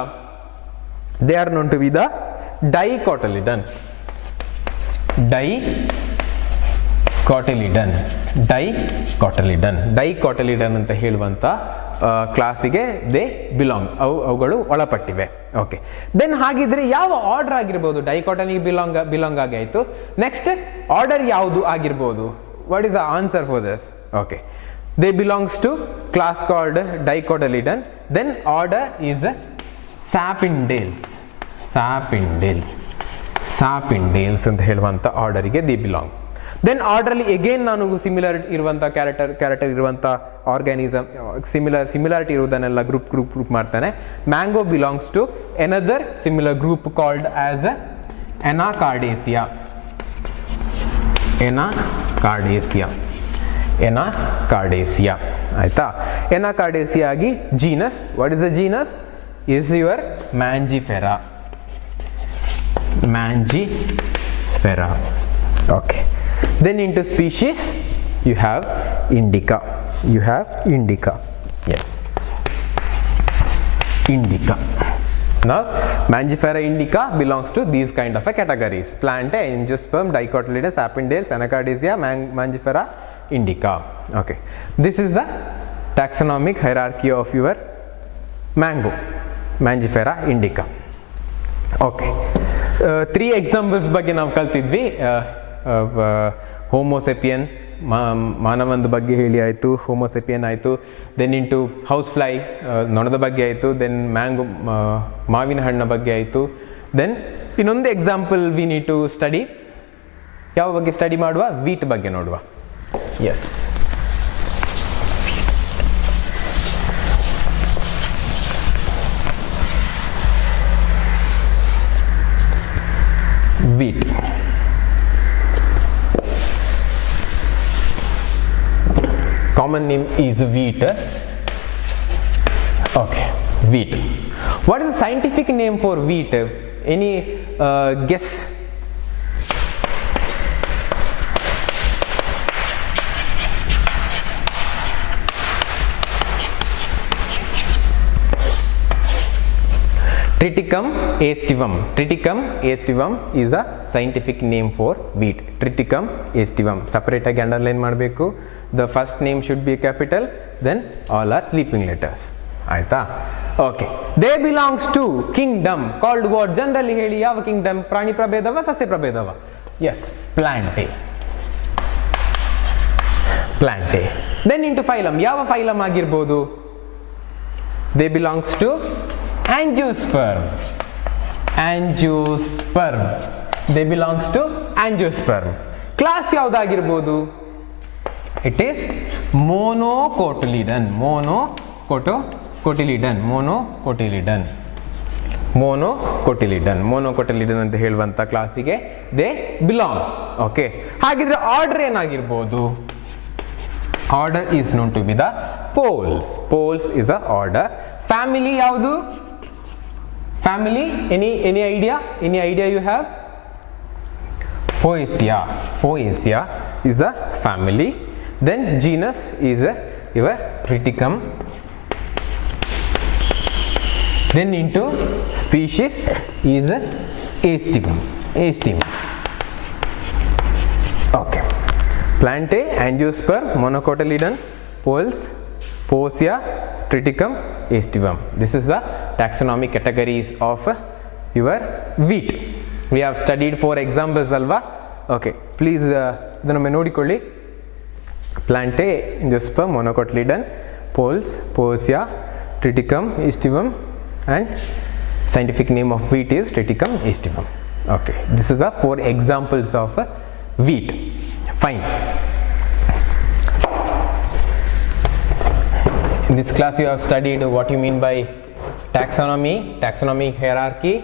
They are known to be the dicotyledon ಅಂತ ಹೇಳುವಂಥ ಕ್ಲಾಸಿಗೆ ದೇ ಬಿಲಾಂಗ್. ಅವುಗಳು ಒಳಪಟ್ಟಿವೆ. ಓಕೆ, ದೆನ್ ಹಾಗಿದ್ರೆ ಯಾವ ಆರ್ಡರ್ ಆಗಿರ್ಬೋದು? ಡೈಕೋಟಲಿಗೆ ಬಿಲಾಂಗ್ ಆಗಿ ಆಯಿತು. ನೆಕ್ಸ್ಟ್ ಆರ್ಡರ್ ಯಾವುದು ಆಗಿರ್ಬೋದು? What is the answer for this? Okay, they belongs to class called dicotyledon. Then order is Sapindales ಅಂತ ಹೇಳುವಂಥ ಆರ್ಡರಿಗೆ ದಿ ಬಿಲಾಂಗ್. ದೆನ್ ಆರ್ಡರಲ್ಲಿ ಎಗೇನ್ ನಾನು ಸಿಮಿಲರ್ ಇರುವಂಥ ಕ್ಯಾರೆಕ್ಟರ್ ಇರುವಂಥ ಆರ್ಗ್ಯಾನಿಸಮ್ ಸಿಮಿಲಾರಿಟಿ ಇರುವುದನ್ನೆಲ್ಲ ಗ್ರೂಪ್ ಮಾಡ್ತಾನೆ. Mango belongs to another similar group called as Anacardiaceae. ಆಯ್ತಾ? ಎನಾಕಾರ್ಡೇಸಿಯಾ ಆಗಿ genus. What is the genus? Is your Mangifera. Okay, then into species you have indica. Yes, indica. Now Mangifera indica belongs to these kind of a categories: Plantae, Angiosperm, Dicotyledons, Appendails, Anacardiaceae, Mangifera indica. Okay, this is the taxonomic hierarchy of your mango, Mangifera indica. Okay, 3 examples ಬಗ್ಗೆ ನಾವು ಕಲ್ತಿದ್ವಿ. Homo sapien, ಮಾನವಂದು ಬಗ್ಗೆ ಹೇಳಿ ಆಯಿತು, Homo sapien ಆಯಿತು. Then into house fly, ನೊಣದ ಬಗ್ಗೆ ಆಯಿತು. Then mango, ಮಾವಿನ ಹಣ್ಣ ಬಗ್ಗೆ ಆಯಿತು. ದೆನ್ ಇನ್ನೊಂದು example we need to study. ಯಾವ ಬಗ್ಗೆ ಸ್ಟಡಿ ಮಾಡುವ? ವೀಟ್ ಬಗ್ಗೆ ನೋಡುವ. Yes, wheat. Common name is wheat. Okay, wheat. What is the scientific name for wheat? Any guess? Triticum aestivum. Triticum aestivum is a scientific name for wheat. Triticum aestivum. Separate ಆಗಿ underline ಮಾಡಬೇಕು. The first name should be capital, then all are sleeping letters. ಆಯ್ತಾ? Okay. They belongs to kingdom called what? Generally ಹೇಳಿ, ಯಾವ kingdom? ಪ್ರಾಣಿ ಪ್ರಭೇದವ, ಸಸ್ಯ ಪ್ರಭೇದವ? Yes, Plantae. Plantae. Then into phylum. ಯಾವ phylum ಆಗಿರ್ಬೋದು? They belongs to Angiosperm. Angiosperm. They belongs to Angiosperm. Class ಯಾವುದಾಗಿರ್ಬೋದು? It is Monocotyledon. Monocotyledon. Monocotyledon. Monocotyledon. Monocotyledon ಅಂತ ಹೇಳುವಂಥ ಕ್ಲಾಸಿಗೆ they belong. Okay. ಹಾಗಿದ್ರೆ order ಏನಾಗಿರ್ಬೋದು? Order is known to be the poles. Poles is a order. Family ಯಾವುದು? Family, any idea? Any idea you have? Poaceae. Poaceae is a family. Then genus is your Triticum. Then into species is Aestivum. Aestivum. Okay. Plantae, Angiosperm, Monocotyledon, Poles, Poaceae, Triticum, Aestivum. This is the taxonomic categories of your wheat. We have studied 4 examples alva. Okay, please idannu nodikolli. Plantae, Angiosperm, Monocotyledon, Poles, Poaceae, Triticum, Aestivum, and scientific name of wheat is Triticum aestivum. Okay, this is the 4 examples of wheat. Fine. In this class you have studied what you mean by taxonomy, taxonomic hierarchy,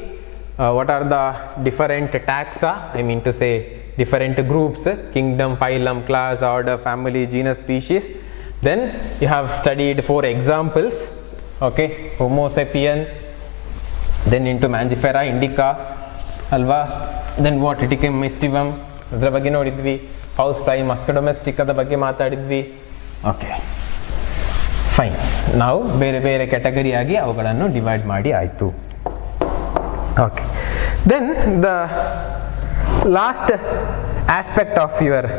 what are the different taxa, I mean to say different groups: kingdom, phylum, class, order, family, genus, species. Then you have studied 4 examples. Okay, Homo sapien, then into Mangifera indica alva, then what Triticum aestivum ಅದರ ಬಗ್ಗೆ ನೋಡಿದ್ವಿ. House fly, maska domestic ಅದ ಬಗ್ಗೆ ಮಾತಾಡಿದ್ವಿ. Okay fine. ನಾವು ಬೇರೆ ಬೇರೆ category ಆಗಿ ಅವುಗಳನ್ನು ಡಿವೈಡ್ ಮಾಡಿ ಆಯಿತು. Okay, then the last aspect of your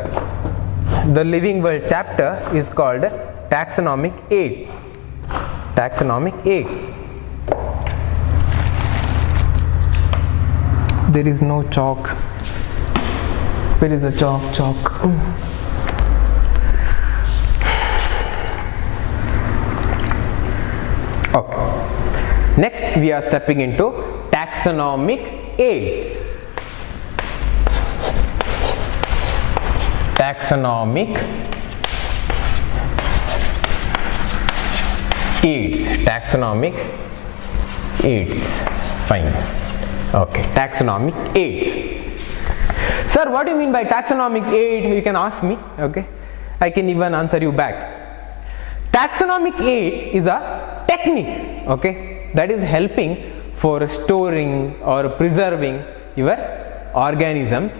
the living world chapter is called taxonomic aid. Taxonomic aids. There is no chalk. Where is the chalk? Okay. Next we are stepping into taxonomic aids. Taxonomic aids. Taxonomic aids. Fine. Okay. Taxonomic aids. Sir, what do you mean by taxonomic aid? You can ask me. Okay, I can even answer you back. Taxonomic aid is a technique, okay, that is helping for storing or preserving your organisms,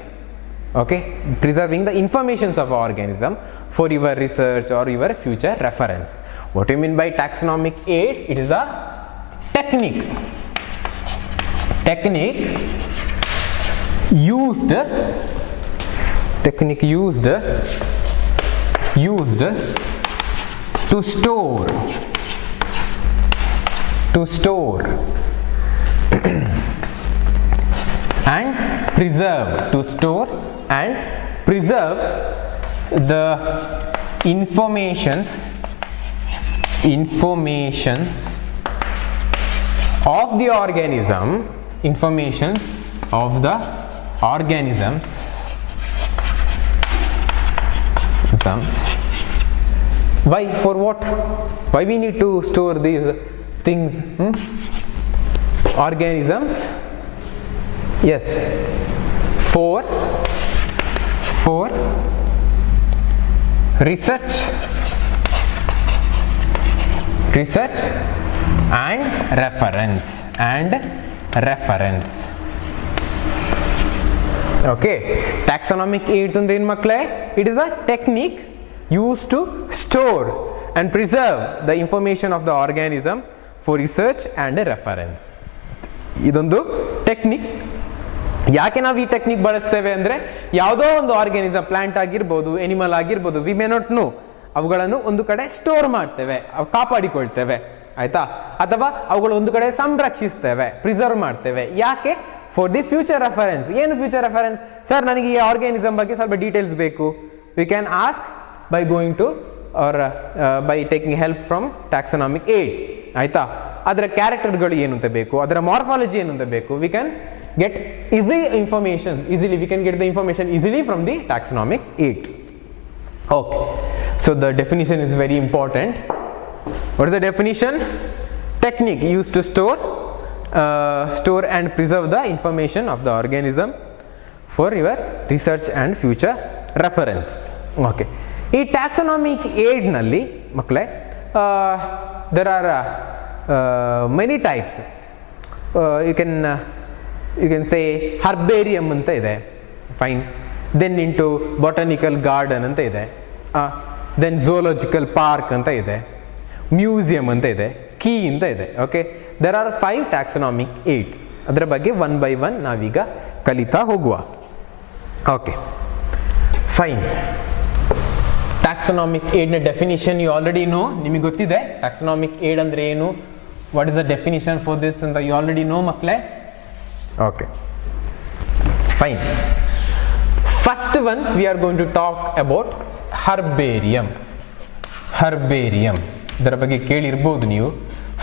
okay, preserving the informations of organism for your research or your future reference. What do you mean by taxonomic aids? It is a technique. technique used to store and preserve the informations of the organisms why, for what, why we need to store these things? Organisms, yes, for research and reference. Okay, taxonomic aids ಅಂದ್ರೆ ಏನು ಮಕ್ಕಳೇ? It is a technique used to store and preserve the information of the organism for research and reference. ಇದೊಂದು technique. ಯಾಕೆ ನಾವು ಈ technique ಬಳಸ್ತೇವೆ ಅಂದರೆ, ಯಾವುದೋ ಒಂದು ಆರ್ಗ್ಯಾನಿಸಮ್, ಪ್ಲಾಂಟ್ ಆಗಿರ್ಬೋದು, ಎನಿಮಲ್ ಆಗಿರ್ಬೋದು, ವಿ ಮೇ ನಾಟ್ ನೋ, ಅವುಗಳನ್ನು ಒಂದು ಕಡೆ ಸ್ಟೋರ್ ಮಾಡ್ತೇವೆ, ಕಾಪಾಡಿಕೊಳ್ತೇವೆ, ಆಯ್ತಾ? ಅಥವಾ ಅವುಗಳು ಒಂದು ಕಡೆ ಸಂರಕ್ಷಿಸ್ತೇವೆ, ಪ್ರಿಸರ್ವ್ ಮಾಡ್ತೇವೆ. ಯಾಕೆ? For the future reference. ಏನು ಫ್ಯೂಚರ್ ರೆಫರೆನ್ಸ್? ಸರ್, ನನಗೆ ಈ ಆರ್ಗ್ಯಾನಿಸಮ್ ಬಗ್ಗೆ ಸ್ವಲ್ಪ ಡೀಟೇಲ್ಸ್ ಬೇಕು. We can ask by going to or by taking help from taxonomic aid, ಆಯ್ತಾ? ಅದರ ಕ್ಯಾರೆಕ್ಟರ್ಗಳು ಏನು ಅಂತ ಬೇಕು, ಅದರ ಮಾರ್ಫಾಲಜಿ ಏನು ಅಂತ ಬೇಕು. We can get easy information easily, we can get the information easily from the taxonomic aids. Okay, so the definition is very important. What is the definition? Technique used to store and preserve the information of the organism for your research and future reference. Okay, ಈ taxonomic aid ನಲ್ಲಿ ಮಕ್ಕಳೇ there are many types. You can say herbarium ಅಂತ ಇದೆ, fine. Then into botanical garden ಅಂತ ಇದೆ, then zoological park ಅಂತ ಇದೆ, museum ಅಂತ ಇದೆ, ಕೀ ಅಂತ ಇದೆ. Okay, there are 5 taxonomic aids. ಅದರ ಬಗ್ಗೆ ಒನ್ ಬೈ ಒನ್ ನಾವೀಗ ಕಲಿತಾ ಹೋಗುವ. Okay, fine. ಟ್ಯಾಕ್ಸನಾಮಿಕ್ ಏಡ್ನ ಡೆಫಿನಿಷನ್ ಯು ಆಲ್ರೆಡಿ ನೋ, ನಿಮಗೆ ಗೊತ್ತಿದೆ ಟ್ಯಾಕ್ಸನಾಮಿಕ್ ಏಡ್ ಅಂದರೆ ಏನು, what is the definition for this ಅಂತ ಯು ಆಲ್ರೆಡಿ ನೋ ಮಕ್ಕಳೇ. Okay, fine. First one, we are going to talk about herbarium. ಇದರ ಬಗ್ಗೆ ಕೇಳಿರ್ಬೋದು ನೀವು,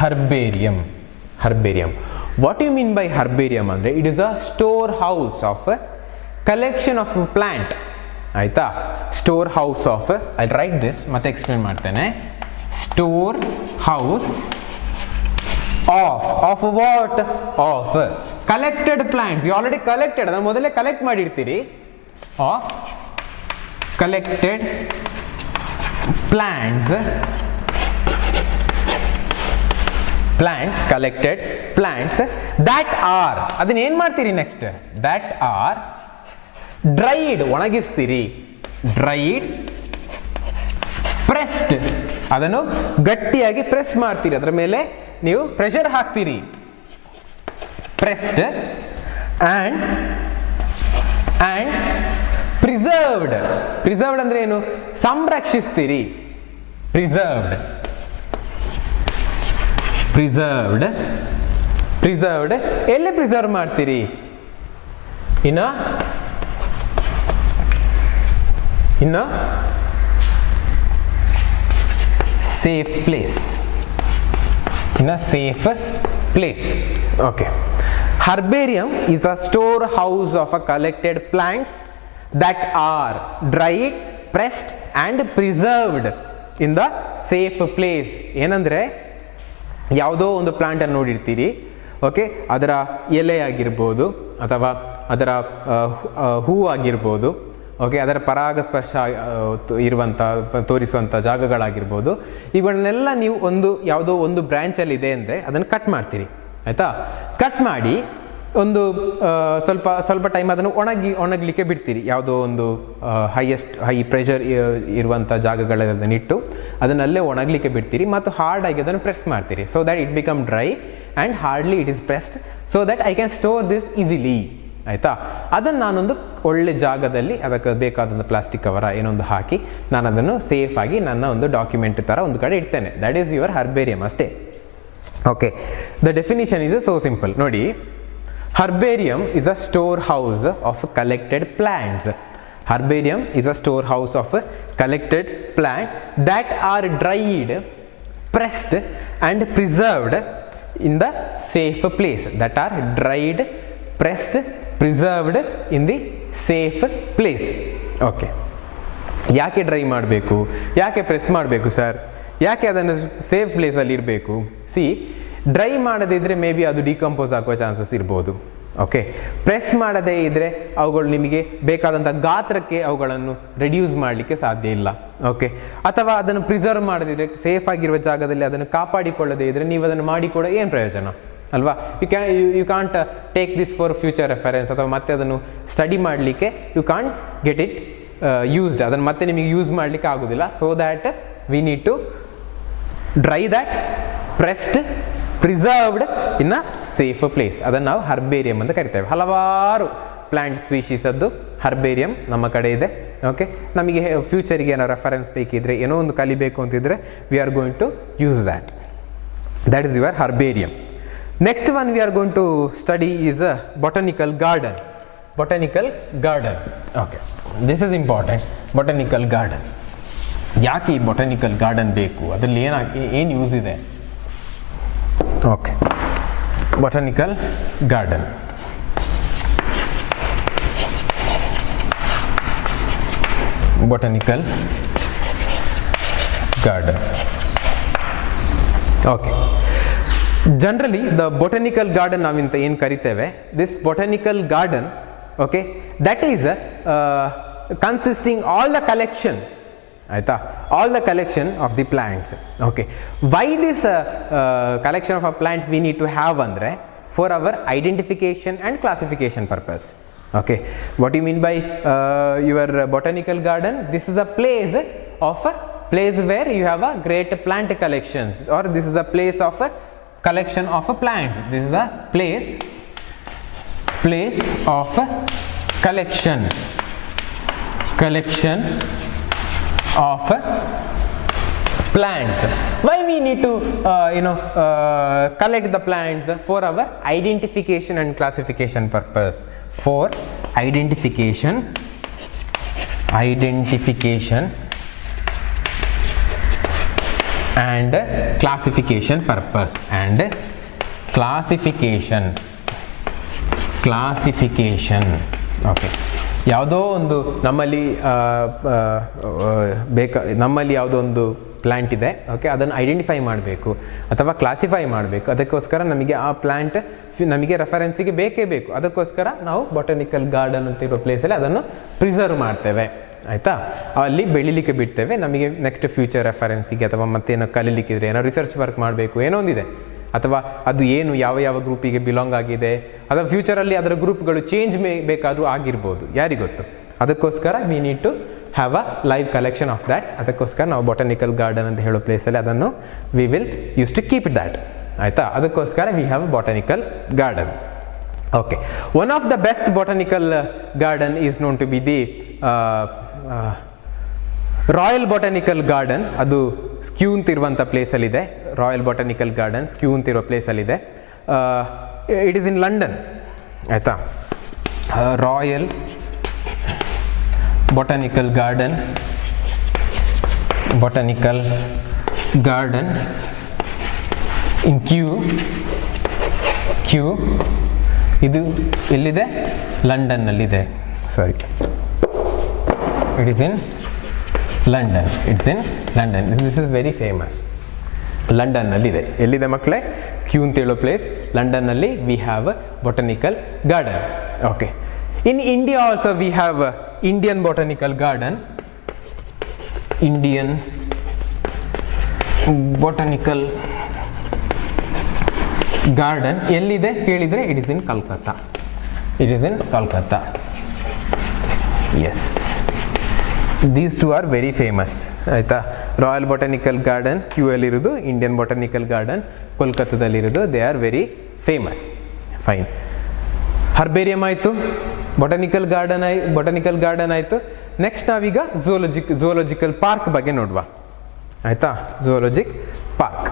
herbarium. What do you mean by herbarium ಅಂದರೆ, it is a store house of a collection of plant, ಆಯ್ತಾ? store house of, I'll write this ಮತ್ತೆ explain ಮಾಡ್ತೇನೆ. store house of what? of collected plants. You already collected, ಅದನ್ನು ಮೊದಲೇ collect ಮಾಡಿರ್ತೀರಿ. of collected plants, collected plants that are, ಅದನ್ನ ಏನು ಮಾಡ್ತೀರಿ next? that are dried, ಒಣಗಿಸ್ತೀರಿ. dried, pressed, ಅದನ್ನು ಗಟ್ಟಿಯಾಗಿ press ಮಾಡ್ತೀರಿ, ಅದರ ಮೇಲೆ ನೀವು ಪ್ರೆಷರ್ ಹಾಕ್ತೀರಿ. pressed and preserved. ಅಂದ್ರೆ ಏನು? ಸಂರಕ್ಷಿಸ್ತೀರಿ. preserved ಎಲ್ಲಿ ಪ್ರಿಸರ್ವ್ ಮಾಡ್ತೀರಿ? ಇನ್ನ safe place. in a safe place. Okay, herbarium is a storehouse of a collected plants that are dried, pressed and preserved in the safe place. ಏನಂದ್ರೆ, ಯಾವುದೋ ಒಂದು plant ಅನ್ನು ನೋಡಿರ್ತೀರಿ, okay, ಅದರ ಎಲೆ ಆಗಿರ್ಬೋದು ಅಥವಾ ಅದರ ಹೂ ಆಗಿರ್ಬೋದು, ಓಕೆ, ಅದರ ಪರಾಗಸ್ಪರ್ಶ ಇರುವಂಥ ತೋರಿಸುವಂಥ ಜಾಗಗಳಾಗಿರ್ಬೋದು, ಇವುಗಳನ್ನೆಲ್ಲ ನೀವು ಯಾವುದೋ ಒಂದು ಬ್ರ್ಯಾಂಚಲ್ಲಿ ಇದೆ ಅಂದರೆ ಅದನ್ನು ಕಟ್ ಮಾಡ್ತೀರಿ, ಆಯಿತಾ? ಕಟ್ ಮಾಡಿ ಒಂದು ಸ್ವಲ್ಪ ಟೈಮ್ ಅದನ್ನು ಒಣಗಲಿಕ್ಕೆ ಬಿಡ್ತೀರಿ. ಯಾವುದೋ ಒಂದು ಹೈ ಪ್ರೆಷರ್ ಇರುವಂಥ ಜಾಗಗಳನ್ನಿಟ್ಟು ಅದನ್ನಲ್ಲೇ ಒಣಗಲಿಕ್ಕೆ ಬಿಡ್ತೀರಿ ಮತ್ತು ಹಾರ್ಡಾಗಿ ಅದನ್ನು ಪ್ರೆಸ್ ಮಾಡ್ತೀರಿ. So that it become dry and hardly it is pressed so that I can store this easily. ಆಯಿತಾ, ಅದನ್ನು ನಾನೊಂದು ಒಳ್ಳೆ ಜಾಗದಲ್ಲಿ ಅದಕ್ಕೆ ಬೇಕಾದಂಥ ಪ್ಲಾಸ್ಟಿಕ್ ಕವರ ಏನೊಂದು ಹಾಕಿ ನಾನು ಅದನ್ನು ಸೇಫಾಗಿ ನನ್ನ ಒಂದು ಡಾಕ್ಯುಮೆಂಟ್ ಥರ ಒಂದು ಕಡೆ ಇಡ್ತೇನೆ. ದ್ಯಾಟ್ ಈಸ್ ಯುವರ್ ಹರ್ಬೇರಿಯಂ ಅಷ್ಟೇ. Okay, the definition is so simple. ನೋಡಿ, herbarium is a storehouse of collected plants. Herbarium is a storehouse of collected plants that are dried, pressed and preserved in the safe place. That are dried, pressed, preserved in the safe place. Okay, ಯಾಕೆ dry ಮಾಡಬೇಕು, ಯಾಕೆ press ಮಾಡಬೇಕು sir, ಯಾಕೆ ಅದನ್ನು safe ಪ್ಲೇಸಲ್ಲಿ ಇರಬೇಕು? C, dry ಮಾಡದಿದ್ದರೆ may be ಅದು ಡಿಕಂಪೋಸ್ ಆಗುವ ಚಾನ್ಸಸ್ ಇರ್ಬೋದು. ಓಕೆ, ಪ್ರೆಸ್ ಮಾಡದೇ ಇದ್ದರೆ ಅವುಗಳು ನಿಮಗೆ ಬೇಕಾದಂಥ ಗಾತ್ರಕ್ಕೆ ಅವುಗಳನ್ನು ರೆಡ್ಯೂಸ್ ಮಾಡಲಿಕ್ಕೆ ಸಾಧ್ಯ ಇಲ್ಲ. ಓಕೆ, ಅಥವಾ ಅದನ್ನು ಪ್ರಿಸರ್ವ್ ಮಾಡದಿದ್ದರೆ, ಸೇಫ್ ಆಗಿರುವ ಜಾಗದಲ್ಲಿ ಅದನ್ನು ಕಾಪಾಡಿಕೊಳ್ಳದೇ ಇದ್ದರೆ ನೀವು ಅದನ್ನು ಮಾಡಿ ಕೂಡ ಏನು ಪ್ರಯೋಜನ ಅಲ್ವಾ? You can't take this for future reference, ಅಥವಾ ಮತ್ತೆ ಅದನ್ನು ಸ್ಟಡಿ ಮಾಡಲಿಕ್ಕೆ you can't get it used, ಅದನ್ನು ಮತ್ತೆ ನಿಮಗೆ ಯೂಸ್ ಮಾಡಲಿಕ್ಕೆ ಆಗೋದಿಲ್ಲ. So that we need to dry that, pressed, preserved in a safe place. ಅದನ್ನು ನಾವು ಹರ್ಬೇರಿಯಂ ಅಂತ ಕರಿತೇವೆ. ಹಲವಾರು ಪ್ಲಾಂಟ್ ಸ್ಪೀಶೀಸದ್ದು ಹರ್ಬೇರಿಯಂ ನಮ್ಮ ಕಡೆ ಇದೆ. ಓಕೆ, ನಮಗೆ ಫ್ಯೂಚರಿಗೆ ಏನೋ ರೆಫರೆನ್ಸ್ ಬೇಕಿದ್ರೆ, ಏನೋ ಒಂದು ಕಲಿಬೇಕು ಅಂತಿದ್ರೆ, we are going to use that. That is your herbarium. Next one we are going to study is a botanical garden. Botanical garden, okay, this is important. Botanical garden, ಯಾಕೆ ಈ botanical garden ಬೇಕು, ಅದರಲ್ಲಿ ಏನು use ಇದೆ? Okay, botanical garden. Botanical garden, okay. Generally the botanical garden ನಾವಿಂತ ಏನು ಕರಿತೇವೆ, this botanical garden, okay, that is consisting all the collection, ಆಯಿತಾ, all the collection of the plants. Okay, why this collection of a plant we need to have ಅಂದರೆ for our identification and classification purpose. Okay, what do you mean by your botanical garden? This is a place where you have a great plant collections, or this is a place of a collection of a plants. This is a place of a collection of plants. Why we need to collect the plants? For our identification and classification purpose. For identification and classification purpose. And classification, okay, ಯಾವುದೋ ಒಂದು ನಮ್ಮಲ್ಲಿ ಯಾವುದೋ ಒಂದು plant ಇದೆ, okay, ಅದನ್ನು identify ಮಾಡಬೇಕು ಅಥವಾ classify ಮಾಡಬೇಕು. ಅದಕ್ಕೋಸ್ಕರ ನಮಗೆ ಆ ಪ್ಲ್ಯಾಂಟ್ ನಮಗೆ ರೆಫರೆನ್ಸಿಗೆ ಬೇಕೇ ಬೇಕು. ಅದಕ್ಕೋಸ್ಕರ ನಾವು ಬೊಟನಿಕಲ್ ಗಾರ್ಡನ್ ಅಂತ ಇರೋ ಪ್ಲೇಸಲ್ಲಿ ಅದನ್ನು ಪ್ರಿಸರ್ವ್ ಮಾಡ್ತೇವೆ, ಆಯಿತಾ, ಅಲ್ಲಿ ಬೆಳಿಲಿಕ್ಕೆ ಬಿಡ್ತೇವೆ. ನಮಗೆ ನೆಕ್ಸ್ಟ್ ಫ್ಯೂಚರ್ ರೆಫರೆನ್ಸಿಗೆ ಅಥವಾ ಮತ್ತೇನೋ ಕಲೀಲಿಕ್ಕಿದ್ರೆ, ಏನೋ ರಿಸರ್ಚ್ ವರ್ಕ್ ಮಾಡಬೇಕು, ಏನೋ ಒಂದಿದೆ, ಅಥವಾ ಅದು ಏನು ಯಾವ ಗ್ರೂಪಿಗೆ ಬಿಲಾಂಗ್ ಆಗಿದೆ, ಅಥವಾ ಫ್ಯೂಚರಲ್ಲಿ ಅದರ ಗ್ರೂಪ್ಗಳು ಚೇಂಜ್ ಬೇಕಾದರೂ ಆಗಿರ್ಬೋದು, ಯಾರಿಗೊತ್ತು. ಅದಕ್ಕೋಸ್ಕರ we need to have a live collection of that. ಅದಕ್ಕೋಸ್ಕರ ನಾವು ಬೊಟನಿಕಲ್ ಗಾರ್ಡನ್ ಅಂತ ಹೇಳೋ ಪ್ಲೇಸಲ್ಲಿ ಅದನ್ನು we will use to keep it that, ಆಯಿತಾ. ಅದಕ್ಕೋಸ್ಕರ we have botanical garden. Okay, one of the best botanical garden is known to be the royal botanical garden. ಅದು Kew ಅಂತಿರುವಂಥ ಪ್ಲೇಸಲ್ಲಿದೆ. ರಾಯಲ್ ಬೊಟನಿಕಲ್ ಗಾರ್ಡನ್ ಸ್ಕ್ಯೂ ಅಂತಿರೋ ಪ್ಲೇಸಲ್ಲಿದೆ. It is in London, ಆಯಿತಾ. Royal botanical garden in Kew ಇದು ಎಲ್ಲಿದೆ? ಲಂಡನ್ನಲ್ಲಿದೆ. Sorry, it is in London. This is very famous. ಲಂಡನ್ನಲ್ಲಿದೆ. ಎಲ್ಲಿದೆ ಮಕ್ಕಳೇ? ಕ್ಯೂ ಅಂತ ಹೇಳೋ ಪ್ಲೇಸ್ ಲಂಡನ್ನಲ್ಲಿ we have botanical garden. Okay, in India also we have Indian botanical garden. Indian botanical garden ಎಲ್ಲಿದೆ ಕೇಳಿದರೆ it is in Calcutta. Yes, these two are very famous, ಆಯಿತಾ. Royal botanical garden Kew ಅಲ್ಲಿರೋದು, Indian botanical garden ಕೋಲ್ಕತ್ತಾದಲ್ಲಿರೋದು, they are very famous. Fine. Herbarium ಆಯಿತು, botanical garden ಆಯಿತು. Next ನಾವೀಗ ಝೂಲಜಿಕಲ್ park ಬಗ್ಗೆ ನೋಡುವ, ಆಯಿತಾ. ಝೂಲಜಿಕ್ ಪಾರ್ಕ್.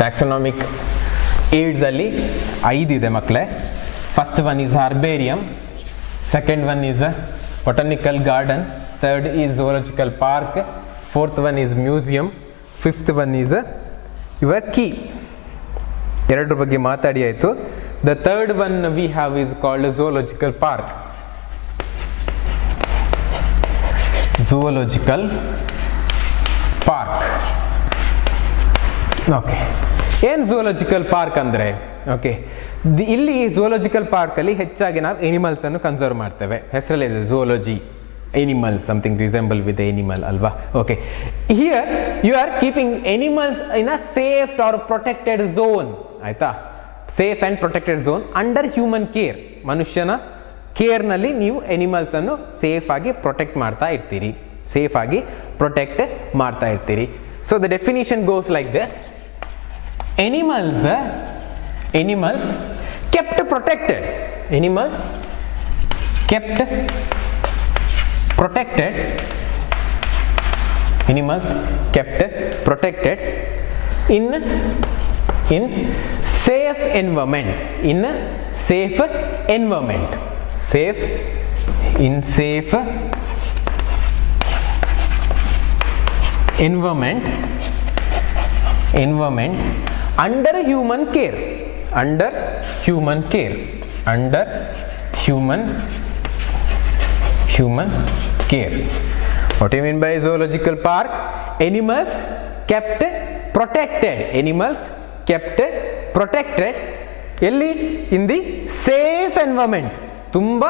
ಟ್ಯಾಕ್ಸನಾಮಿಕ್ ಏಡ್ಸಲ್ಲಿ 5 ಇದೆ ಮಕ್ಕಳೇ. First one is herbarium, second one is botanical garden, third is zoological park, fourth one is museum, fifth one is your key. ಎರಡರ ಬಗ್ಗೆ ಮಾತಾಡಿ ಆಯಿತು. The third one we have is called zoological park. Zoological park. Okay, ಏನು zoological park ಅಂದರೆ? Okay, ಇಲ್ಲಿ ಝೂಲಜಿಕಲ್ ಪಾರ್ಕಲ್ಲಿ ಹೆಚ್ಚಾಗಿ ನಾವು ಎನಿಮಲ್ಸನ್ನು ಕನ್ಸರ್ವ್ ಮಾಡ್ತೇವೆ. ಹೆಸರಲ್ಲಿದೆ zoology, animal, something resemble with animal ಅಲ್ವಾ. Okay, here you are keeping animals in a safe or protected zone, ಆಯಿತಾ. Safe and protected zone under human care. ಮನುಷ್ಯನ ಕೇರ್ನಲ್ಲಿ ನೀವು ಎನಿಮಲ್ಸನ್ನು ಸೇಫಾಗಿ ಪ್ರೊಟೆಕ್ಟ್ ಮಾಡ್ತಾ ಇರ್ತೀರಿ, ಸೇಫಾಗಿ ಪ್ರೊಟೆಕ್ಟ್ ಮಾಡ್ತಾ ಇರ್ತೀರಿ. So the definition goes like this: animals kept protected, animals kept protected, animals kept protected in safe environment, in safe environment, safe in safe environment under human care, under human care, under human care. What do you mean by zoological park? Animals kept protected, animals kept protected ಎಲ್ಲಿ? in the safe environment, ತುಂಬ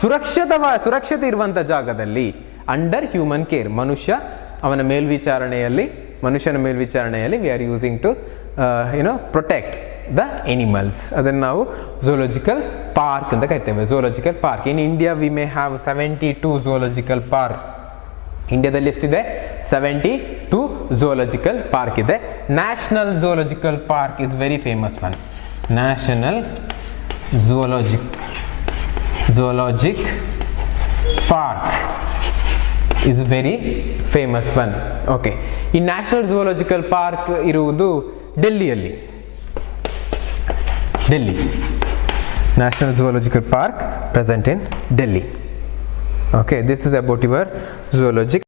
ಸುರಕ್ಷತೆ ಇರುವಂಥ ಜಾಗದಲ್ಲಿ, under human care, ಮನುಷ್ಯನ ಮೇಲ್ವಿಚಾರಣೆಯಲ್ಲಿ we are using to protect the animals. ಅದನ್ನು ನಾವು zoological park ಅಂತ ಕರಿತೇವೆ. Zoological park in India we may have 72 zoological park. ಇಂಡಿಯಾದಲ್ಲಿ ಎಷ್ಟಿದೆ? 72 ಝೂಲಜಿಕಲ್ ಪಾರ್ಕ್ ಇದೆ. National zoological park is very famous one. National zoologic park is very famous one. Okay, ಈ national zoological park ಇರುವುದು ಡೆಲ್ಲಿಯಲ್ಲಿ. Delhi national zoological park present in Delhi. Okay, this is about your zoologic